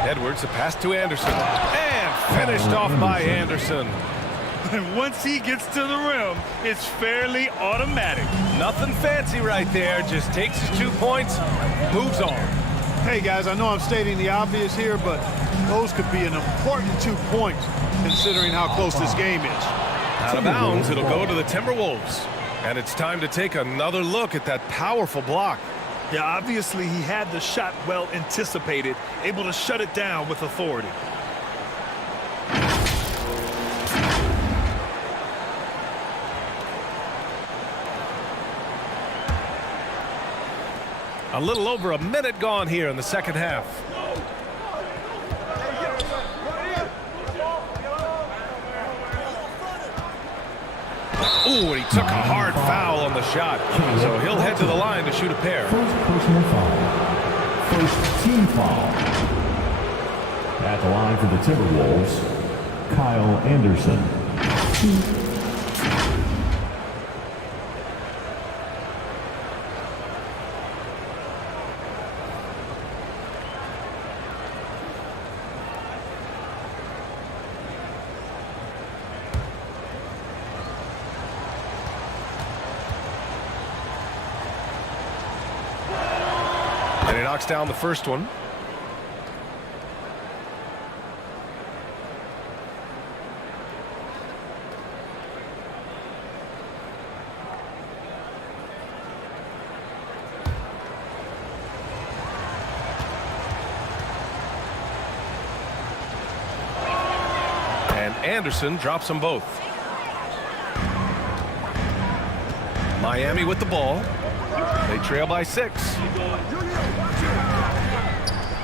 Edwards, a pass to Anderson. And finished off by Anderson. And once he gets to the rim, it's fairly automatic. Nothing fancy right there. Just takes his 2 points, moves on. Hey, guys, I know I'm stating the obvious here, but those could be an important 2 points considering how close this game is. Out of bounds, it'll go to the Timberwolves. And it's time to take another look at that powerful block. Yeah, obviously he had the shot well anticipated, able to shut it down with authority. A little over a minute gone here in the second half. Ooh, and he took a hard foul on the shot. So he'll head to the line to shoot a pair. First personal foul. First team foul. At the line for the Timberwolves, Kyle Anderson. And he knocks down the first one. And Anderson drops them both. Miami with the ball. They trail by 6.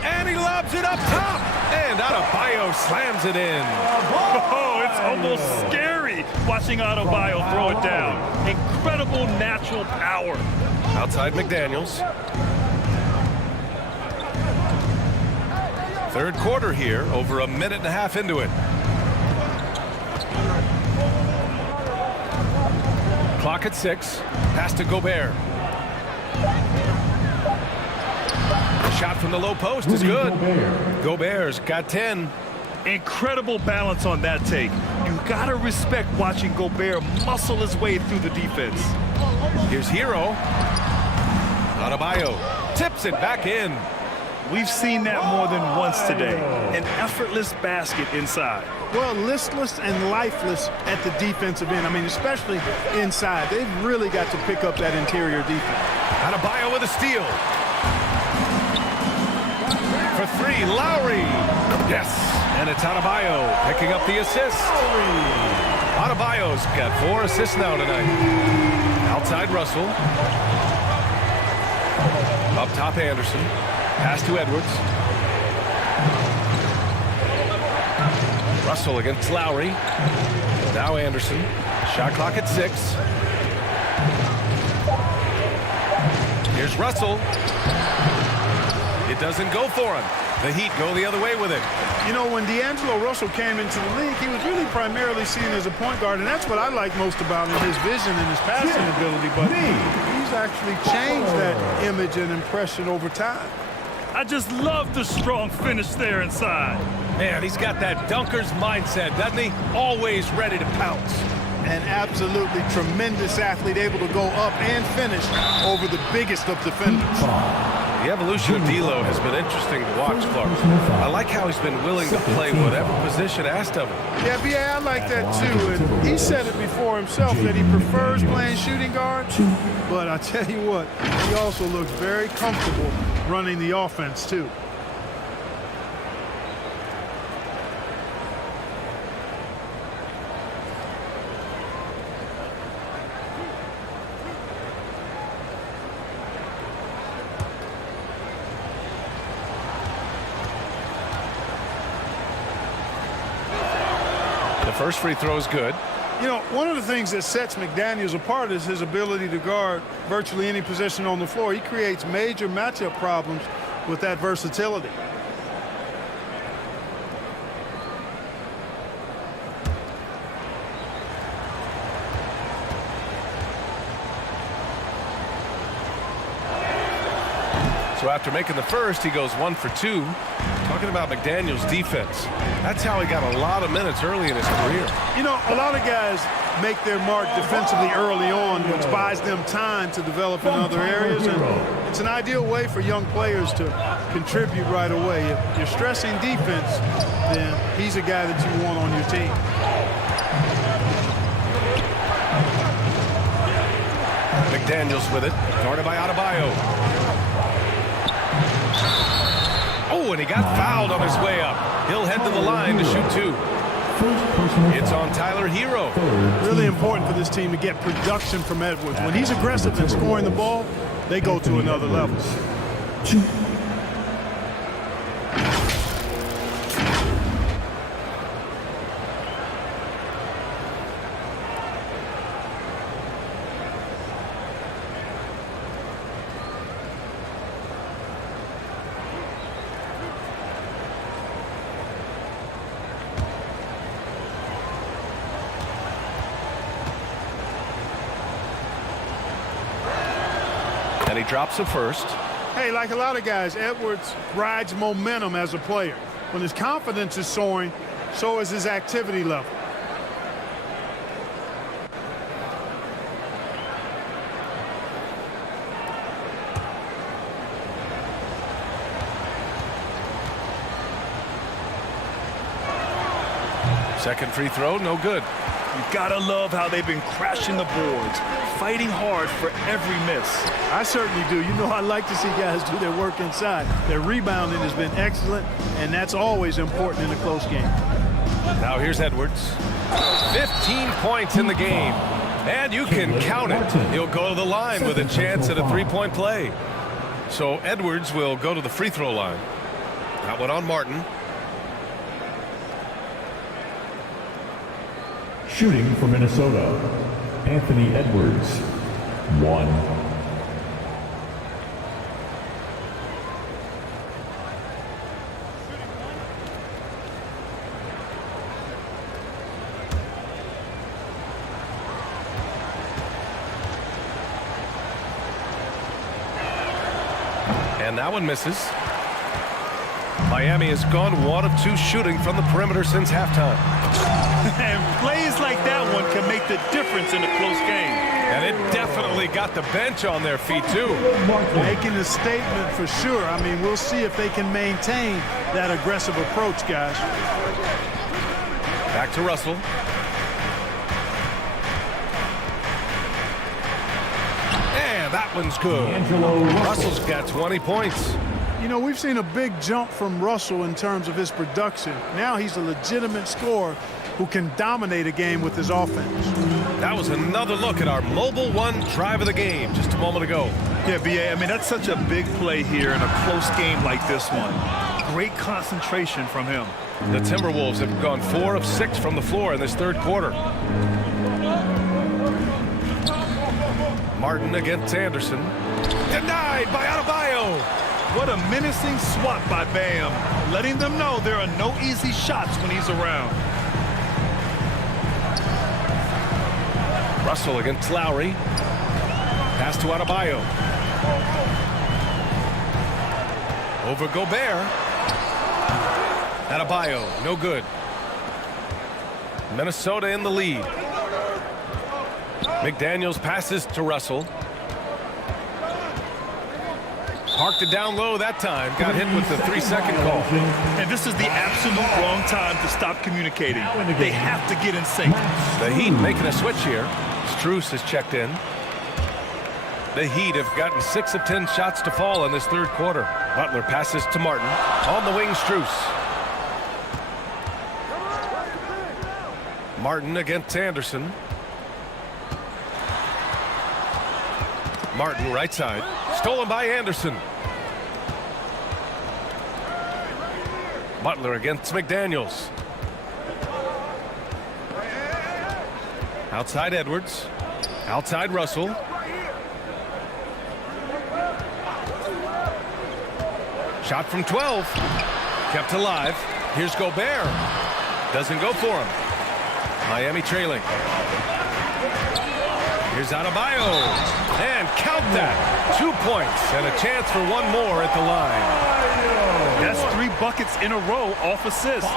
And he lobs it up top. And Adebayo slams it in. Oh, it's almost scary watching Adebayo throw it down. Incredible natural power. Outside McDaniels. Third quarter here, over a minute and a half into it. Clock at 6. Pass to Gobert. The shot from the low post is good. Gobert's got 10. Incredible balance on that take. You gotta respect watching Gobert muscle his way through the defense. Here's Hero. Adebayo tips it back in. We've seen that more than once today. An effortless basket inside. Well, listless and lifeless at the defensive end. I mean, especially inside. They've really got to pick up that interior defense. Adebayo with a steal. For 3, Lowry. Yes, and it's Adebayo picking up the assist. Adebayo's got 4 assists now tonight. Outside Russell. Up top Anderson. Pass to Edwards. Russell against Lowry. Now Anderson. Shot clock at 6. Here's Russell. It doesn't go for him. The Heat go the other way with it. You know, when D'Angelo Russell came into the league, he was really primarily seen as a point guard, and that's what I like most about him, his vision and his passing ability. But he's actually changed that image and impression over time. I just love the strong finish there inside. Man, he's got that dunker's mindset, doesn't he? Always ready to pounce. An absolutely tremendous athlete, able to go up and finish over the biggest of defenders. The evolution of D'Lo has been interesting to watch, Clark. I like how he's been willing to play whatever position asked of him. Yeah, B.A., I like that too. And he said it before himself that he prefers playing shooting guard. But I tell you what, he also looks very comfortable running the offense too. The first free throw is good. You know, one of the things that sets McDaniels apart is his ability to guard virtually any position on the floor. He creates major matchup problems with that versatility. So after making the first, he goes 1 for 2. Talking about McDaniels' defense. That's how he got a lot of minutes early in his career. You know, a lot of guys make their mark defensively early on, which buys them time to develop in other areas. And it's an ideal way for young players to contribute right away. If you're stressing defense, then he's a guy that you want on your team. McDaniels with it. Guarded by Adebayo. Oh, and he got fouled on his way up. He'll head to the line to shoot 2. It's on Tyler Hero. Really important for this team to get production from Edwards. When he's aggressive and scoring the ball, they go to another level. 2. And he drops it first. Hey, like a lot of guys, Edwards rides momentum as a player. When his confidence is soaring, so is his activity level. Second free throw, no good. You gotta love how they've been crashing the boards, fighting hard for every miss. I certainly do. You know, I like to see guys do their work inside. Their rebounding has been excellent, and that's always important in a close game. Now here's Edwards. 15 points in the game. And you can count it. He'll go to the line with a chance at a three-point play. So Edwards will go to the free throw line. That one on Martin. Shooting for Minnesota, Anthony Edwards, 1. And that one misses. Miami has gone 1 of 2 shooting from the perimeter since halftime. And plays like that one can make the difference in a close game. And it definitely got the bench on their feet, too. Making a statement for sure. I mean, we'll see if they can maintain that aggressive approach, guys. Back to Russell. And that one's good. Russell's got 20 points. You know, we've seen a big jump from Russell in terms of his production. Now he's a legitimate scorer who can dominate a game with his offense. That was another look at our Mobile One drive of the game just a moment ago. Yeah, B.A., I mean, that's such a big play here in a close game like this one. Great concentration from him. The Timberwolves have gone 4 of 6 from the floor in this third quarter. Martin against Anderson. Denied by Adebayo. What a menacing swat by Bam, letting them know there are no easy shots when he's around. Russell against Lowry. Pass to Adebayo. Over Gobert. Adebayo, no good. Minnesota in the lead. McDaniels passes to Russell. Parked it down low that time. Got hit with the 3-second call. And this is the absolute wrong time to stop communicating. They have to get in sync. The Heat making a switch here. Strus has checked in. The Heat have gotten 6 of 10 shots to fall in this third quarter. Butler passes to Martin. On the wing, Strus. Martin against Anderson. Martin right side. Stolen by Anderson. Butler against McDaniels. Outside Edwards. Outside Russell. Shot from 12. Kept alive. Here's Gobert. Doesn't go for him. Miami trailing. Here's Adebayo. And count that. 2 points and a chance for one more at the line. That's 3 buckets in a row off assist.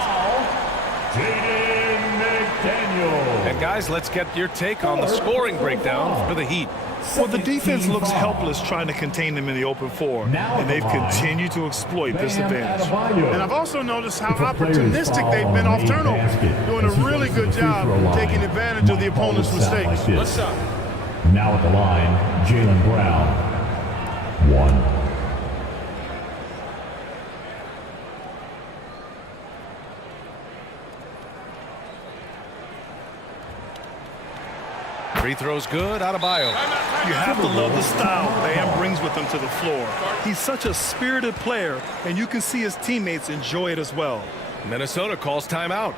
And guys, let's get your take on the scoring breakdown for the Heat. Well, the defense looks helpless trying to contain them in the open floor, and they've continued to exploit this advantage. And I've also noticed how opportunistic they've been off turnovers, doing a really good job taking advantage of the opponent's mistakes. What's up? Now at the line, Jaylen Brown, 1. Free throw's good. Adebayo. You have to love the style Bam brings with him to the floor. He's such a spirited player, and you can see his teammates enjoy it as well. Minnesota calls timeout.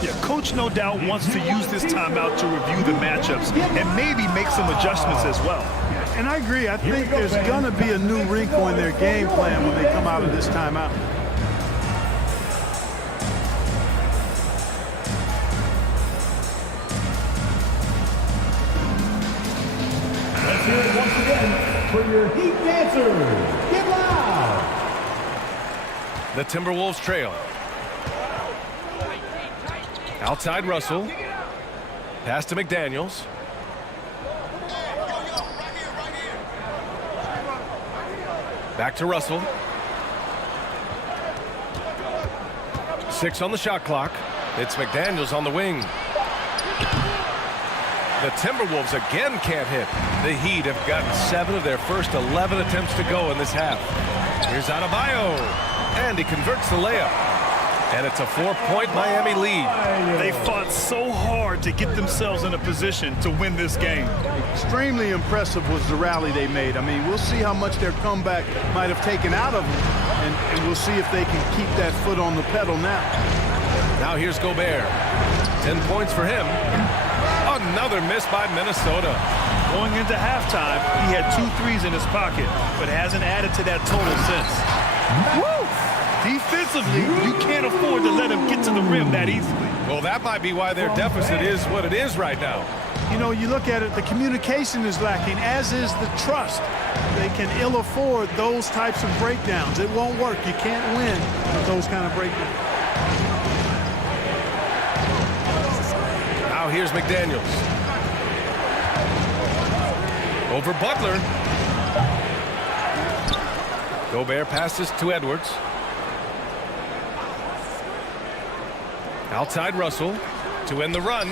Yeah, coach no doubt wants to use this timeout to review the matchups and maybe make some adjustments as well. And I agree. I think there's going to be a new wrinkle in their game plan when they come out of this timeout. Let's hear it once again for your Heat dancers. Get loud. The Timberwolves trail. Outside Russell. Pass to McDaniels. Back to Russell. 6 on the shot clock. It's McDaniels on the wing. The Timberwolves again can't hit. The Heat have gotten 7 of their first 11 attempts to go in this half. Here's Adebayo. And he converts the layup. And it's a 4-point Miami lead. They fought so hard to get themselves in a position to win this game. Extremely impressive was the rally they made. I mean, we'll see how much their comeback might have taken out of them, and we'll see if they can keep that foot on the pedal now. Now here's Gobert. 10 points for him. Another miss by Minnesota. Going into halftime, he had 2 threes in his pocket, but hasn't added to that total since. Woo! Defensively, you can't afford to let him get to the rim that easily. Well, that might be why their deficit is what it is right now. You know, you look at it, the communication is lacking, as is the trust. They can ill afford those types of breakdowns. It won't work. You can't win with those kind of breakdowns. Now here's McDaniels. Over Butler. Gobert passes to Edwards. Outside Russell to end the run.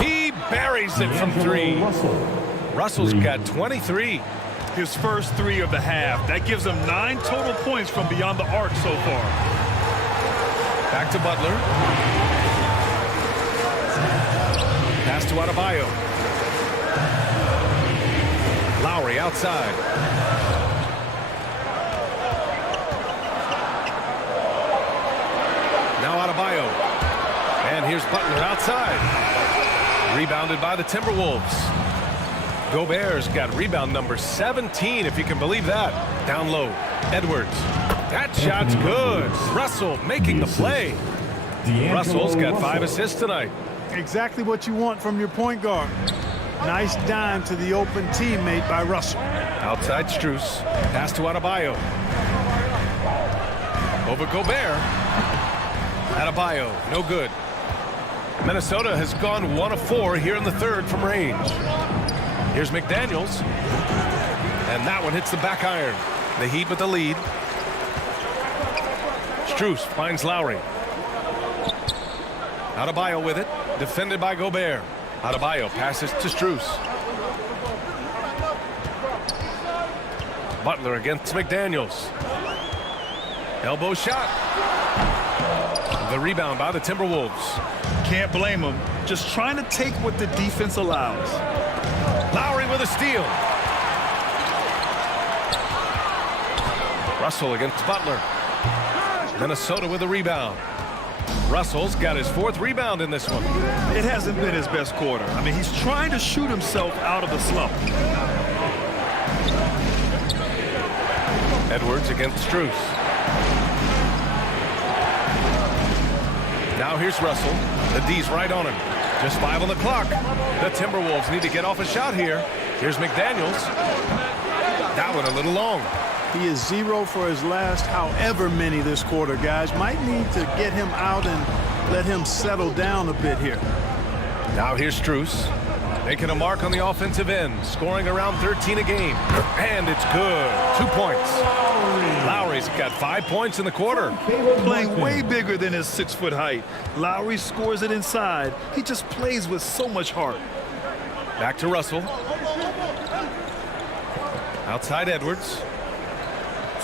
He buries it from 3. Russell's got 23. His first 3 of the half. That gives him 9 total points from beyond the arc so far. Back to Butler. Pass to Adebayo. Lowry outside. Now Adebayo. And here's Butler outside. Rebounded by the Timberwolves. Gobert's got rebound number 17, if you can believe that. Down low. Edwards. That shot's good. Russell making the play. Russell's got 5 assists tonight. Exactly what you want from your point guard. Nice dime to the open teammate by Russell. Outside Strus. Pass to Adebayo. Over Gobert. Adebayo, no good. Minnesota has gone 1 of 4 here in the third from range. Here's McDaniels. And that one hits the back iron. The Heat with the lead. Strus finds Lowry. Adebayo with it. Defended by Gobert. Adebayo passes to Strus. Butler against McDaniels. Elbow shot. The rebound by the Timberwolves. Can't blame him. Just trying to take what the defense allows. Lowry with a steal. Russell against Butler. Minnesota with a rebound. Russell's got his 4th rebound in this one. It hasn't been his best quarter. I mean, he's trying to shoot himself out of the slump. Edwards against Strus. Now here's Russell. The D's right on him. Just 5 on the clock. The Timberwolves need to get off a shot here. Here's McDaniels. That one a little long. He is 0 for his last however many this quarter, guys. Might need to get him out and let him settle down a bit here. Now here's Strus. Making a mark on the offensive end. Scoring around 13 a game. And it's good. 2 points. Lowry's got 5 points in the quarter. Playing way bigger than his 6-foot height. Lowry scores it inside. He just plays with so much heart. Back to Russell. Outside Edwards.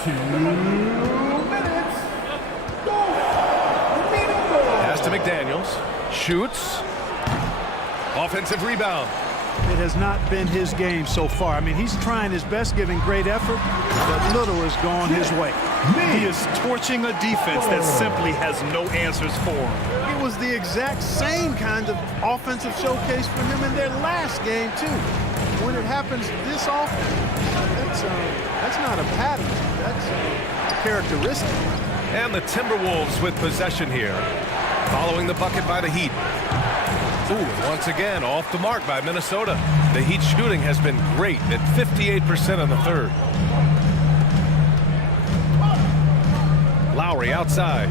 2 minutes. Go. Pass to McDaniels. Shoots. Offensive rebound. It has not been his game so far. I mean, he's trying his best, giving great effort, but little has gone his way. He is torching a defense that simply has no answers for him. It was the exact same kind of offensive showcase for him in their last game, too. When it happens this often, that's not a pattern. That's a characteristic. And the Timberwolves with possession here, following the bucket by the Heat. Ooh, once again, off the mark by Minnesota. The Heat shooting has been great at 58% in the third. Lowry outside.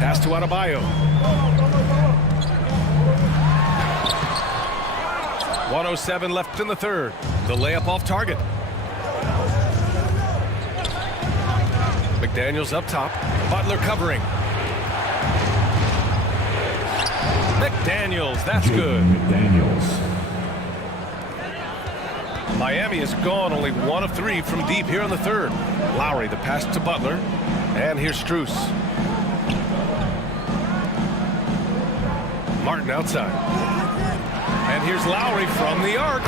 Pass to Adebayo. 1:07 left in the third. The layup off target. McDaniels up top. Butler covering. McDaniels, that's good. McDaniels. Miami has gone only 1 of 3 from deep here in the third. Lowry, the pass to Butler. And here's Strus. Martin outside. And here's Lowry from the arc.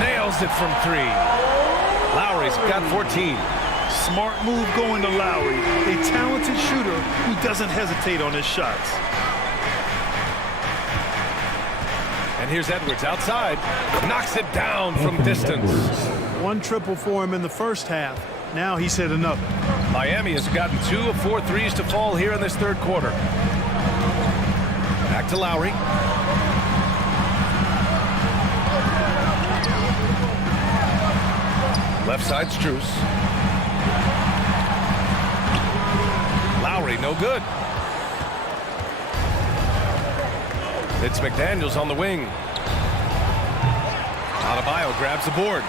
Nails it from 3. Lowry's got 14. Smart move going to Lowry, a talented shooter who doesn't hesitate on his shots. And here's Edwards outside. Knocks it down from distance. One triple for him in the first half. Now he's hit another. Miami has gotten 2 of 4 threes to fall here in this third quarter. Back to Lowry. Left side Strus. Lowry no good. It's McDaniels on the wing. Adebayo grabs the board.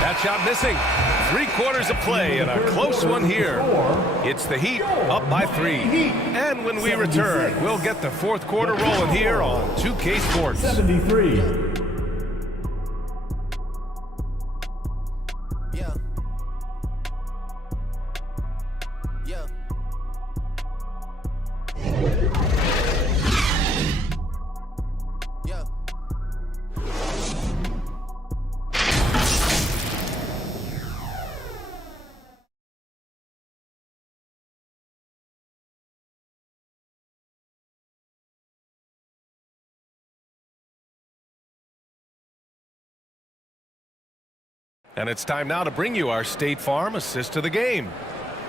That shot missing. 3/4 of play and a close one here. It's the Heat up by 3. And when we return, we'll get the fourth quarter rolling here on 2K Sports. 73. And it's time now to bring you our State Farm assist of the game.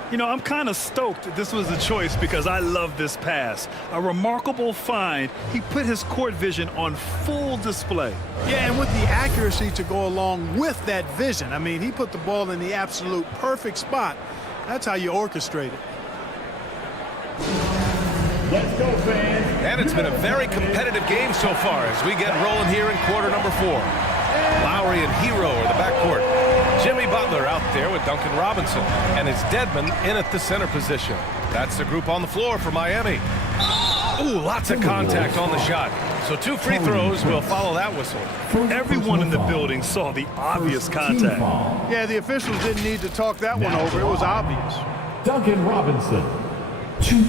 You know, I'm kind of stoked this was a choice because I love this pass. A remarkable find. He put his court vision on full display. Yeah, and with the accuracy to go along with that vision. I mean, he put the ball in the absolute perfect spot. That's how you orchestrate it. Let's go, fans. And it's been a very competitive game so far as we get rolling here in quarter number 4. Lowry and Hero are the backcourt. Jimmy Butler out there with Duncan Robinson. And it's Dedmon in at the center position. That's the group on the floor for Miami. Ooh, lots of contact on the shot. So 2 free throws will follow that whistle. Everyone in the building saw the obvious contact. Yeah, the officials didn't need to talk that one over. It was obvious. Duncan Robinson. 2.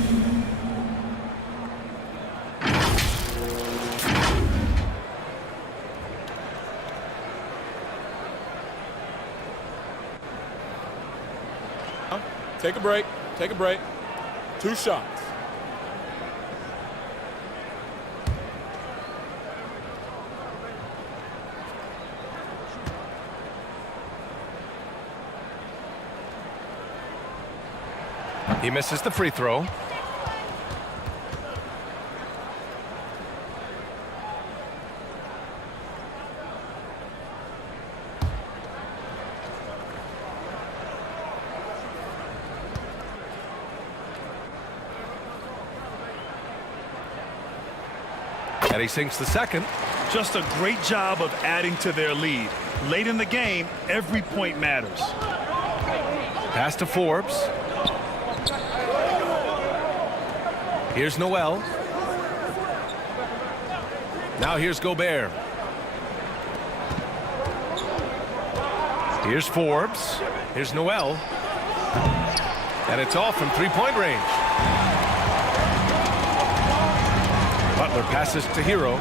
Take a break. Take a break. 2 shots. He misses the free throw. And he sinks the second. Just a great job of adding to their lead. Late in the game, every point matters. Pass to Forbes. Here's Noel. Now here's Gobert. Here's Forbes. Here's Noel. And it's off from 3-point range. Butler passes to Hero.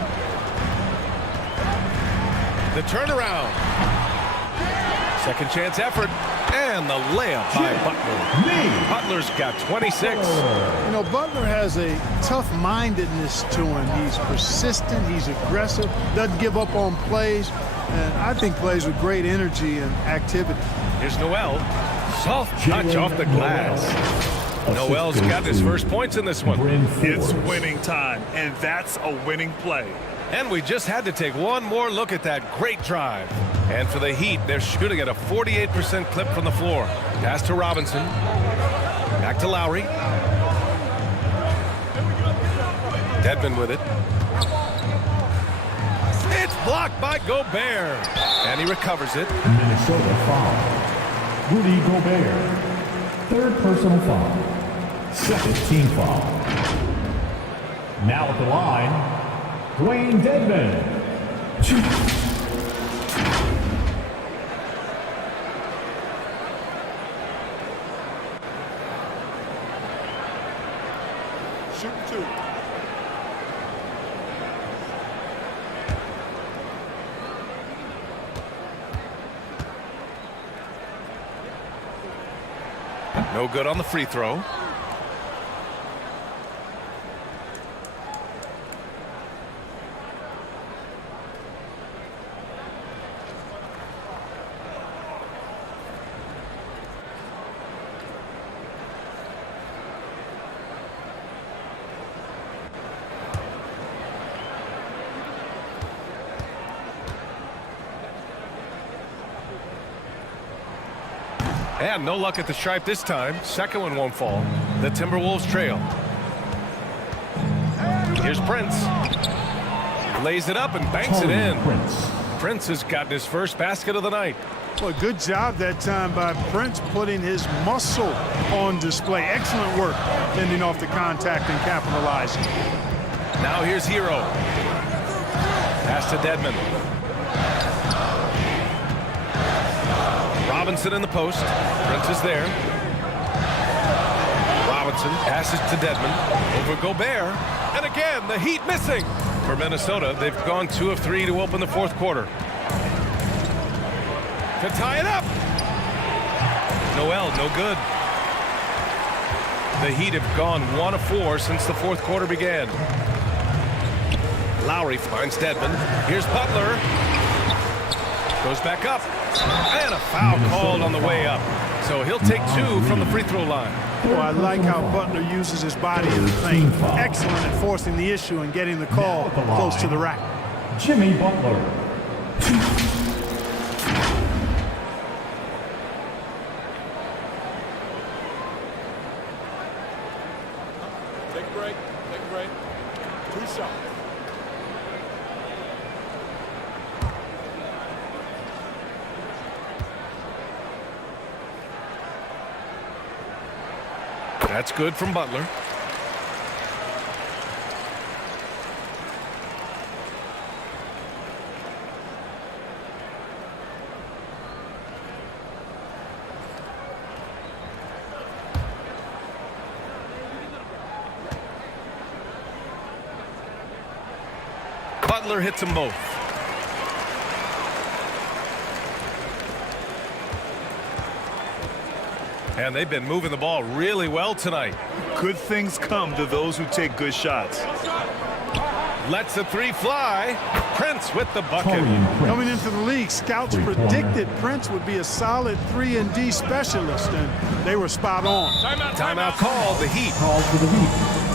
The turnaround. Second chance effort. And the layup by Butler. Butler's got 26. You know, Butler has a tough-mindedness to him. He's persistent. He's aggressive. Doesn't give up on plays. And I think plays with great energy and activity. Here's Noel. Soft touch off the glass. Noel's got his first points in this one. It's winning time, and that's a winning play. And we just had to take one more look at that great drive. And for the Heat, they're shooting at a 48% clip from the floor. Pass to Robinson. Back to Lowry. Dedmon with it. It's blocked by Gobert. And he recovers it. Minnesota foul. Rudy Gobert. Third personal foul. Second team foul. Now at the line, Dwayne Dedmon. Shoot two. No good on the free throw. And no luck at the stripe this time. Second one won't fall. The Timberwolves trail. Here's Prince. Lays it up and banks it in. Prince has gotten his first basket of the night. Well, good job that time by Prince putting his muscle on display. Excellent work fending off the contact and capitalizing. Now here's Hero. Pass to Dedmon. Robinson in the post. Prince is there. Robinson passes to Dedmon. Over Gobert. And again, the Heat missing. For Minnesota, they've gone 2 of 3 to open the fourth quarter. To tie it up. Noel, no good. The Heat have gone 1 of 4 since the fourth quarter began. Lowry finds Dedmon. Here's Butler. Goes back up. And a foul called on the way up. So he'll take 2 from the free throw line. Oh, I like how Butler uses his body in the paint. Excellent at forcing the issue and getting the call close to the rack. Jimmy Butler. Take a break. Take a break. 2 shots. That's good from Butler. Butler hits them both. And they've been moving the ball really well tonight. Good things come to those who take good shots. Lets the 3 fly. Prince with the bucket. Coming into the league, scouts predicted Prince would be a solid 3-and-D specialist, and they were spot on. Timeout called. The Heat. Called for the Heat.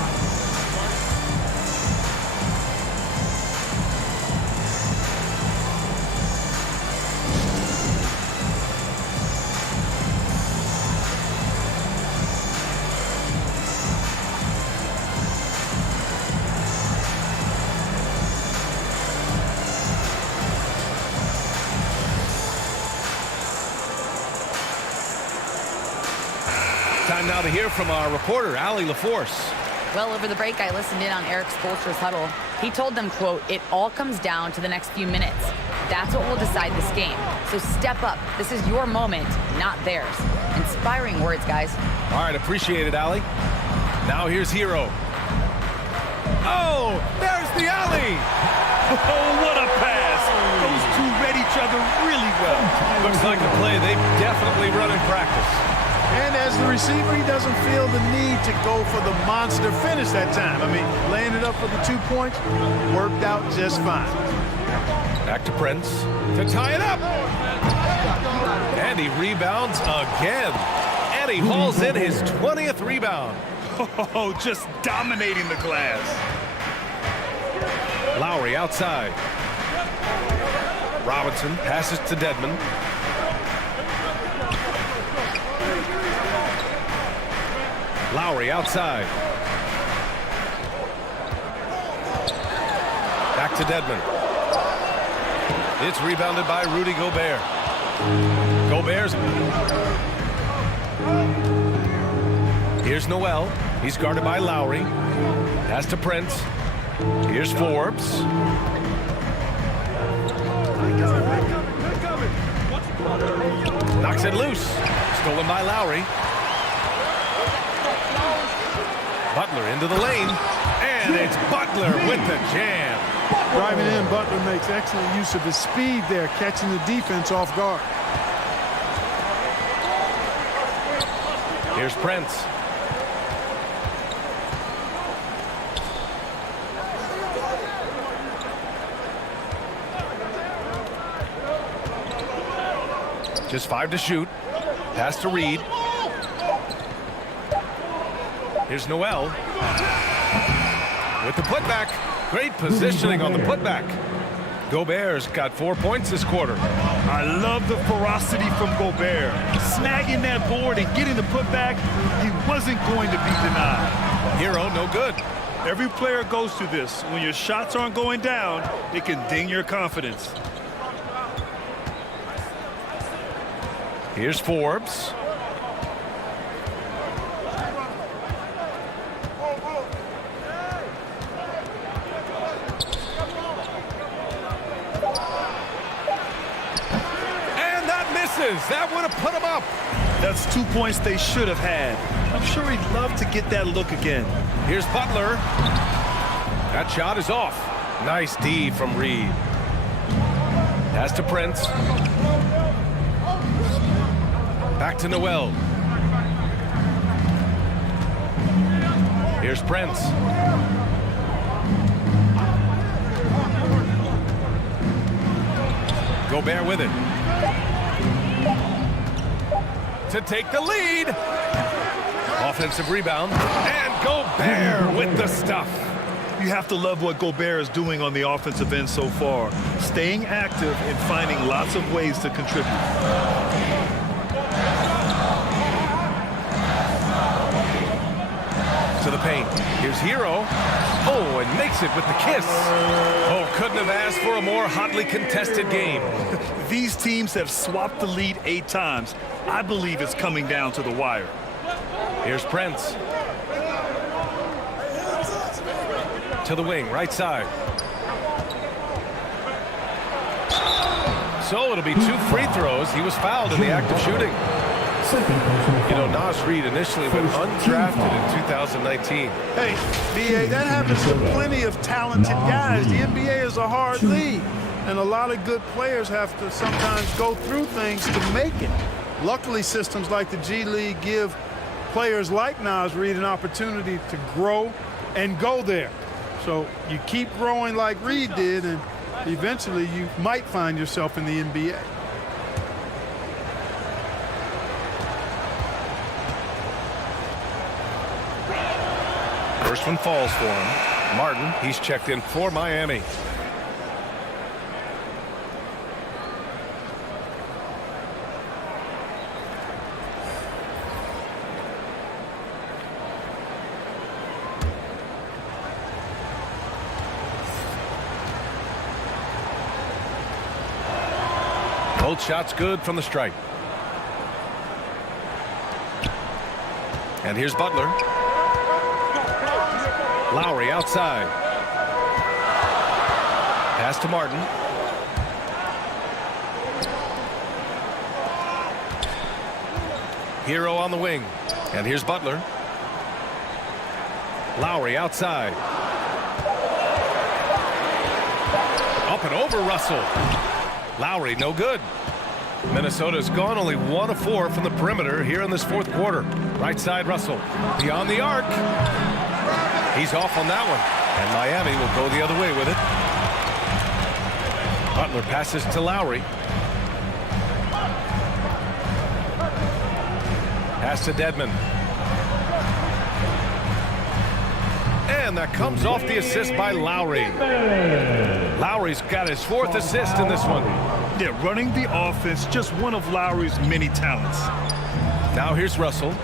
Time now to hear from our reporter, Allie LaForce. Well, over the break, I listened in on Eric Spoelstra's huddle. He told them, quote, "It all comes down to the next few minutes. That's what will decide this game. So step up. This is your moment, not theirs." Inspiring words, guys. All right, appreciate it, Allie. Now here's Hero. Oh, there's the alley. Oh, what a pass. Those two read each other really well. Looks like a play they've definitely run in practice. And as the receiver, he doesn't feel the need to go for the monster finish that time. I mean, laying it up for the 2 points worked out just fine. Back to Prince to tie it up. And he rebounds again. And he hauls in his 20th rebound. Oh, just dominating the glass. Lowry outside. Robinson passes to Dedmon. Lowry outside. Back to Dedmon. It's rebounded by Rudy Gobert. Gobert's. Here's Noel. He's guarded by Lowry. Pass to Prince. Here's Forbes. Knocks it loose. Stolen by Lowry. Butler into the lane. And it's Butler with the jam. Driving in, Butler makes excellent use of his speed there, catching the defense off guard. Here's Prince. Just 5 to shoot. Pass to Reed. Here's Noel. With the putback. Great positioning on the putback. Gobert's got 4 points this quarter. I love the ferocity from Gobert. Snagging that board and getting the putback, he wasn't going to be denied. Hero, no good. Every player goes through this. When your shots aren't going down, it can ding your confidence. Here's Forbes. And that misses. That would have put him up. That's 2 points they should have had. I'm sure he'd love to get that look again. Here's Butler. That shot is off. Nice D from Reed. Pass to Prince. Back to Noel. Here's Prince. Gobert with it. To take the lead. Offensive rebound. And Gobert with the stuff. You have to love what Gobert is doing on the offensive end so far. Staying active and finding lots of ways to contribute. To the paint. Here's Hero. Oh, and makes it with the kiss. Oh, couldn't have asked for a more hotly contested game. These teams have swapped the lead 8 times. I believe it's coming down to the wire. Here's Prince. To the wing, right side. So it'll be 2 free throws. He was fouled in the act of shooting. You know, Nas Reed initially went undrafted in 2019. Hey, B.A., that happens to plenty of talented guys. The NBA is a hard league, and a lot of good players have to sometimes go through things to make it. Luckily, systems like the G League give players like Nas Reed an opportunity to grow and go there. So you keep growing like Reed did, and eventually you might find yourself in the NBA. First one falls for him. Martin, he's checked in for Miami. Both shots good from the stripe. And here's Butler. Lowry outside. Pass to Martin. Hero on the wing. And here's Butler. Lowry outside. Up and over Russell. Lowry, no good. Minnesota's gone only 1 of 4 from the perimeter here in this fourth quarter. Right side, Russell. Beyond the arc. He's off on that one. And Miami will go the other way with it. Butler passes to Lowry. Pass to Dedmon. And that comes off the assist by Lowry. Lowry's got his 4th assist in this one. Yeah, running the offense, just one of Lowry's many talents. Now here's Russell.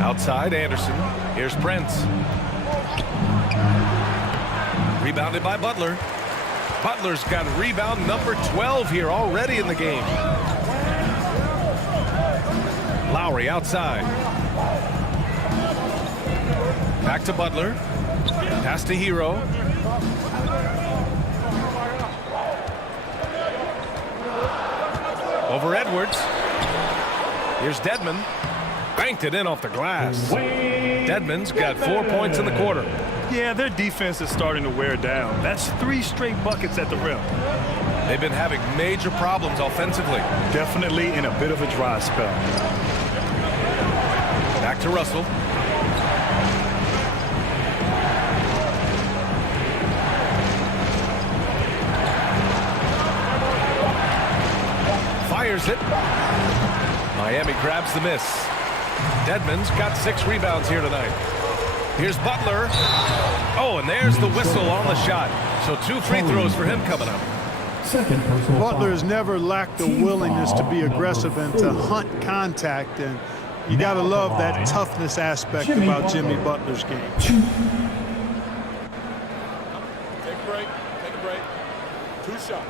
Outside, Anderson. Here's Prince. Rebounded by Butler. Butler's got rebound number 12 here already in the game. Lowry outside. Back to Butler. Pass to Hero. Over Edwards. Here's Dedmon. Banked it in off the glass. Dedmon's got 4 points in the quarter. Yeah, their defense is starting to wear down. That's 3 straight buckets at the rim. They've been having major problems offensively. Definitely in a bit of a dry spell. Back to Russell. Fires it. Miami grabs the miss. Dedmon's got 6 rebounds here tonight. Here's Butler. Oh, and there's the whistle on the shot. So 2 free throws for him coming up. Butler has never lacked the willingness to be aggressive and to hunt contact, and you got to love that toughness aspect about Jimmy Butler's game. Take a break. Take a break. 2 shots.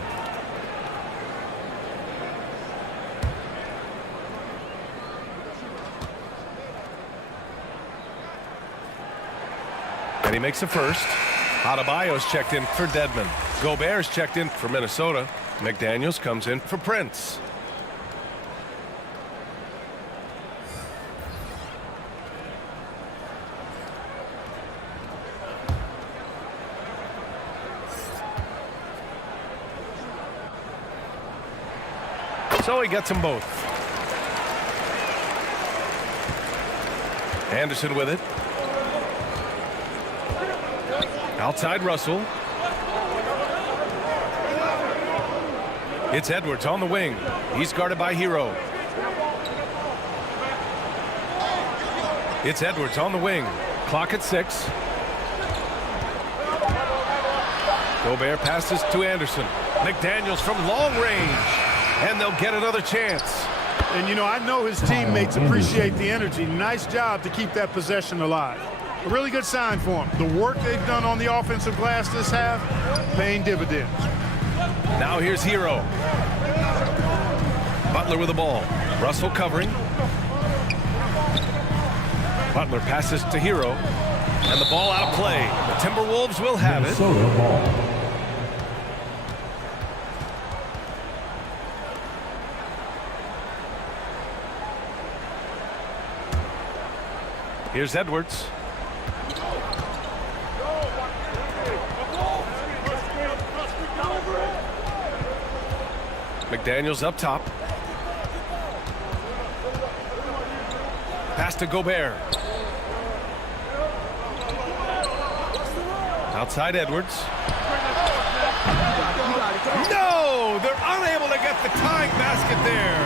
And he makes a first. Adebayo's checked in for Dedmon. Gobert's checked in for Minnesota. McDaniels comes in for Prince. So he gets them both. Anderson with it. Outside Russell. It's Edwards on the wing. He's guarded by Hero. It's Edwards on the wing. Clock at 6. Gobert passes to Anderson. McDaniels from long range. And they'll get another chance. And, you know, I know his teammates appreciate the energy. Nice job to keep that possession alive. A really good sign for them. The work they've done on the offensive glass this half, paying dividends. Now here's Hero. Butler with the ball. Russell covering. Butler passes to Hero. And the ball out of play. The Timberwolves will have it. Here's Edwards. McDaniels up top. Pass to Gobert. Outside Edwards. No! They're unable to get the tying basket there.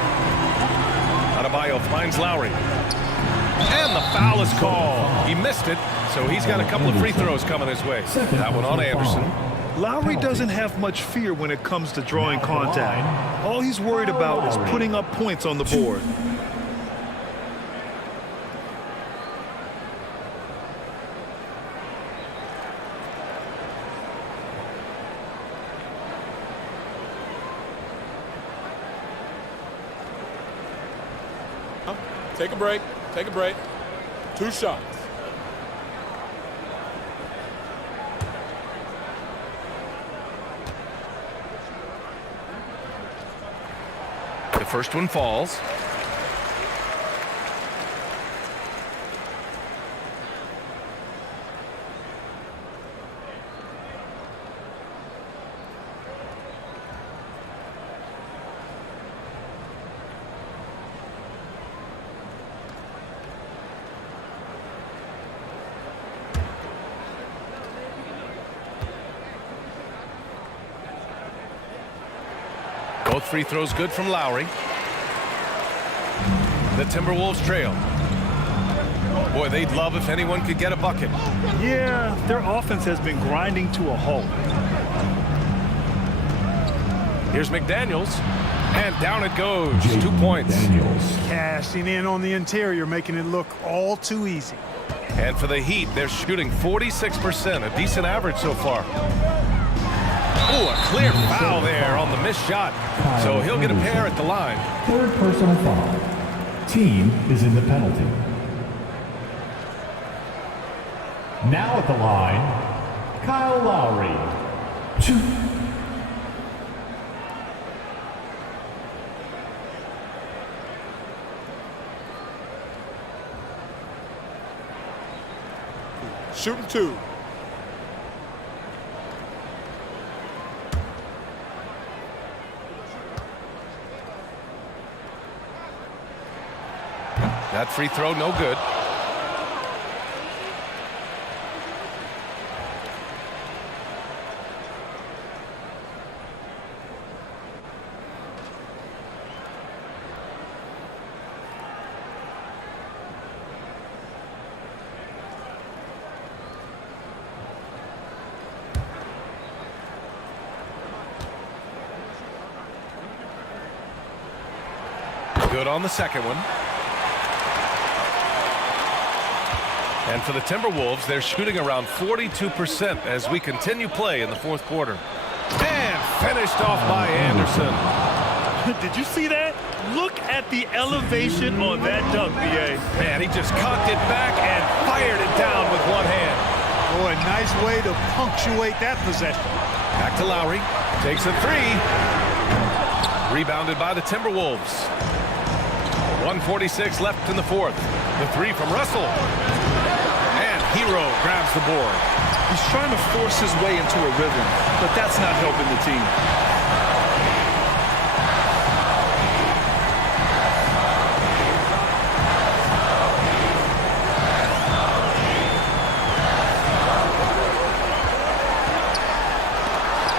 Adebayo finds Lowry. And the foul is called. He missed it, so he's got a couple of free throws coming his way. That one on Anderson. Lowry doesn't have much fear when it comes to drawing contact. All he's worried about is putting up points on the board. Take a break. Take a break. 2 shots. The first one falls. Both free throws good from Lowry. The Timberwolves trail. Boy, they'd love if anyone could get a bucket. Yeah, their offense has been grinding to a halt. Here's McDaniels, and down it goes. 2 points. Cashing in on the interior, making it look all too easy. And for the Heat, they're shooting 46%, a decent average so far. Oh, a clear foul there on the missed shot. So he'll get a pair at the line. Third personal foul. Team is in the penalty. Now at the line, Kyle Lowry. 2. Shooting 2. That free throw, no good. Good on the second one. And for the Timberwolves, they're shooting around 42% as we continue play in the fourth quarter. And finished off by Anderson. Did you see that? Look at the elevation on that dunk, B.A. Man, he just cocked it back and fired it down with one hand. Boy, nice way to punctuate that possession. Back to Lowry. Takes a three. Rebounded by the Timberwolves. 1:46 left in the fourth. The three from Russell. And Hero grabs the board. He's trying to force his way into a rhythm, but that's not helping the team.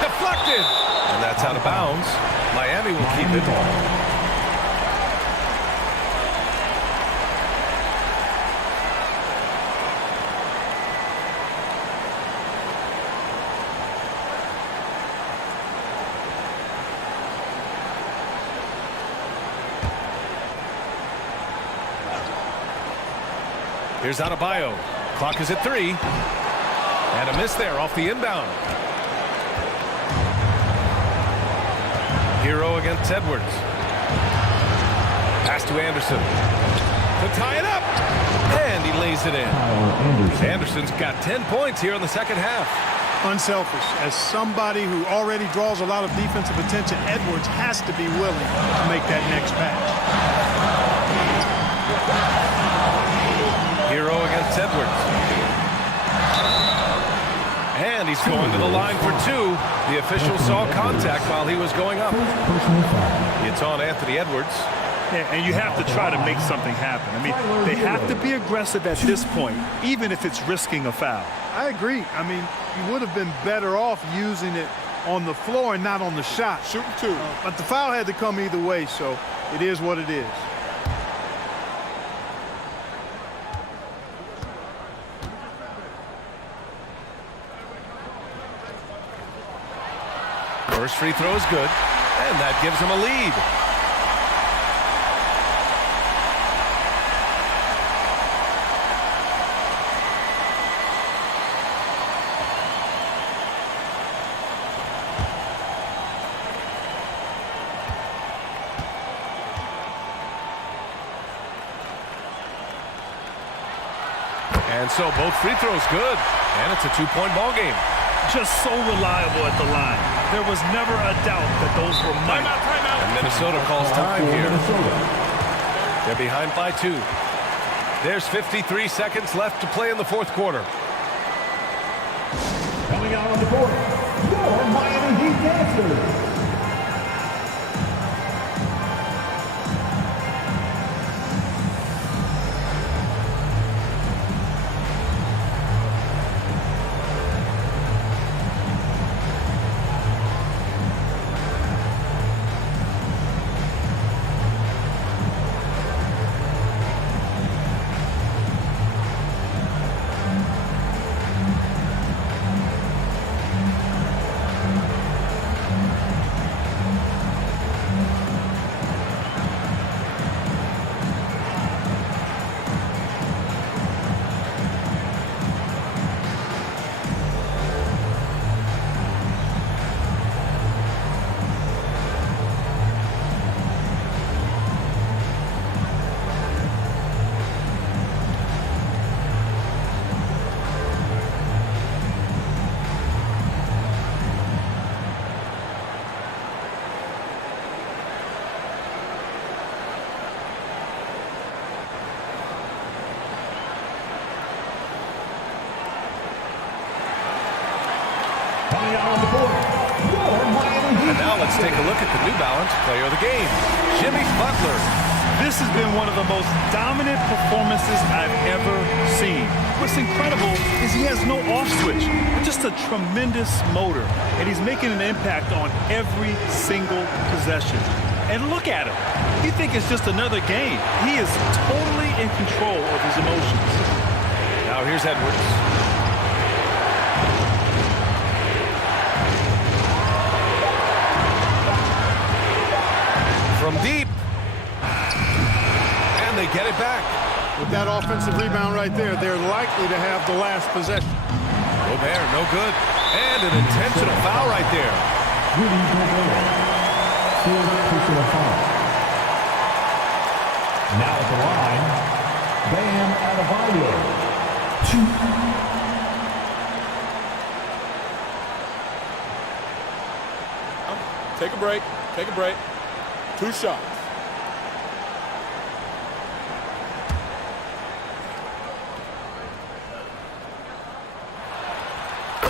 Deflected. And that's out of bounds. Miami will keep it. Here's Adebayo. Clock is at 3. And a miss there off the inbound. Hero against Edwards. Pass to Anderson. To tie it up. And he lays it in. Anderson's got 10 points here in the second half. Unselfish. As somebody who already draws a lot of defensive attention, Edwards has to be willing to make that next pass. Hero against Edwards. And he's going to the line for 2. The official saw contact while he was going up. It's on Anthony Edwards. Yeah, and you have to try to make something happen. I mean, they have to be aggressive at this point, even if it's risking a foul. I agree. I mean, you would have been better off using it on the floor and not on the shot. Shooting 2. But the foul had to come either way, so it is what it is. First free throw is good, and that gives him a lead. And so both free throws good, and it's a 2-point ball game. Just so reliable at the line. There was never a doubt that those were money. And Minnesota calls time here. They're behind by 2. There's 53 seconds left to play in the fourth quarter. Coming out on the court, your Miami Heat dancers. Finally on the board, your Miami Heat. And now let's take a look at the New Balance player of the game, Jimmy Butler. This has been one of the most dominant performances I've ever seen. What's incredible is he has no off switch, just a tremendous motor, and he's making an impact on every single possession. And look at him. You think it's just another game. He is totally in control of his emotions. Now here's Edwards. From deep. And they get it back. With that offensive rebound right there, they're likely to have the last possession. Gobert, no good. And an intentional foul right there. Rudy Gobert. Personal foul. Now at the line, Bam Adebayo. 2. Take a break. Take a break. 2 shots.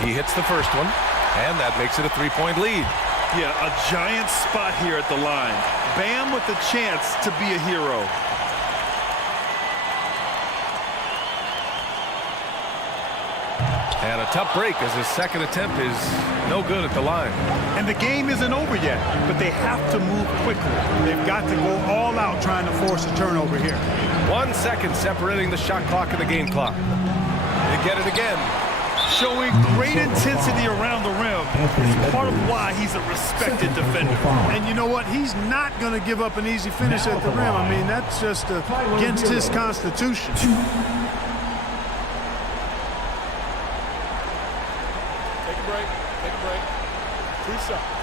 He hits the first one, and that makes it a 3-point lead. Yeah, a giant spot here at the line. Bam with the chance to be a hero. And a tough break as his second attempt is no good at the line. And the game isn't over yet, but they have to move quickly. They've got to go all out trying to force a turnover here. 1 second separating the shot clock and the game clock. They get it again. Showing great intensity around the rim is part of why he's a respected defender. And you know what? He's not going to give up an easy finish at the rim. I mean, that's just against his constitution. Take a break. Take a break. 2 shots.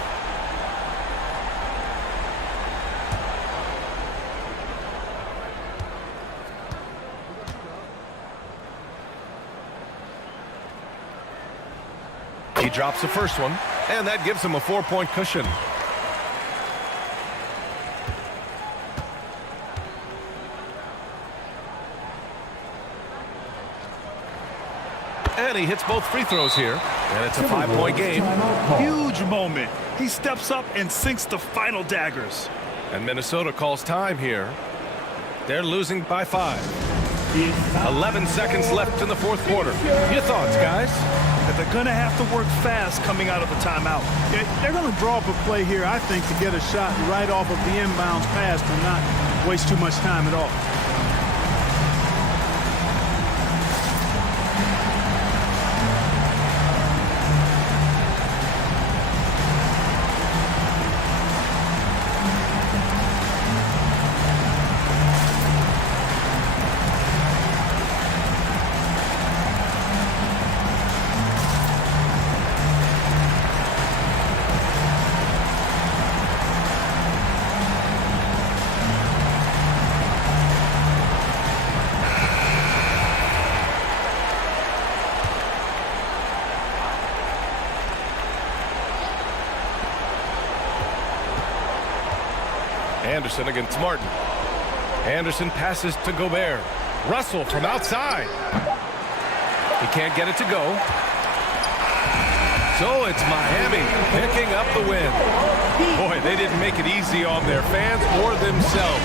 He drops the first one, and that gives him a 4-point cushion. And he hits both free throws here, and it's a 5-point game. Huge moment. He steps up and sinks the final daggers. And Minnesota calls time here. They're losing by 5. 11 seconds left in the fourth quarter. Your thoughts, guys? That they're going to have to work fast coming out of the timeout. Yeah, they're going to draw up a play here, I think, to get a shot right off of the inbounds pass and not waste too much time at all. Anderson against Martin. Anderson passes to Gobert. Russell from outside. He can't get it to go. So it's Miami picking up the win. Boy, they didn't make it easy on their fans or themselves.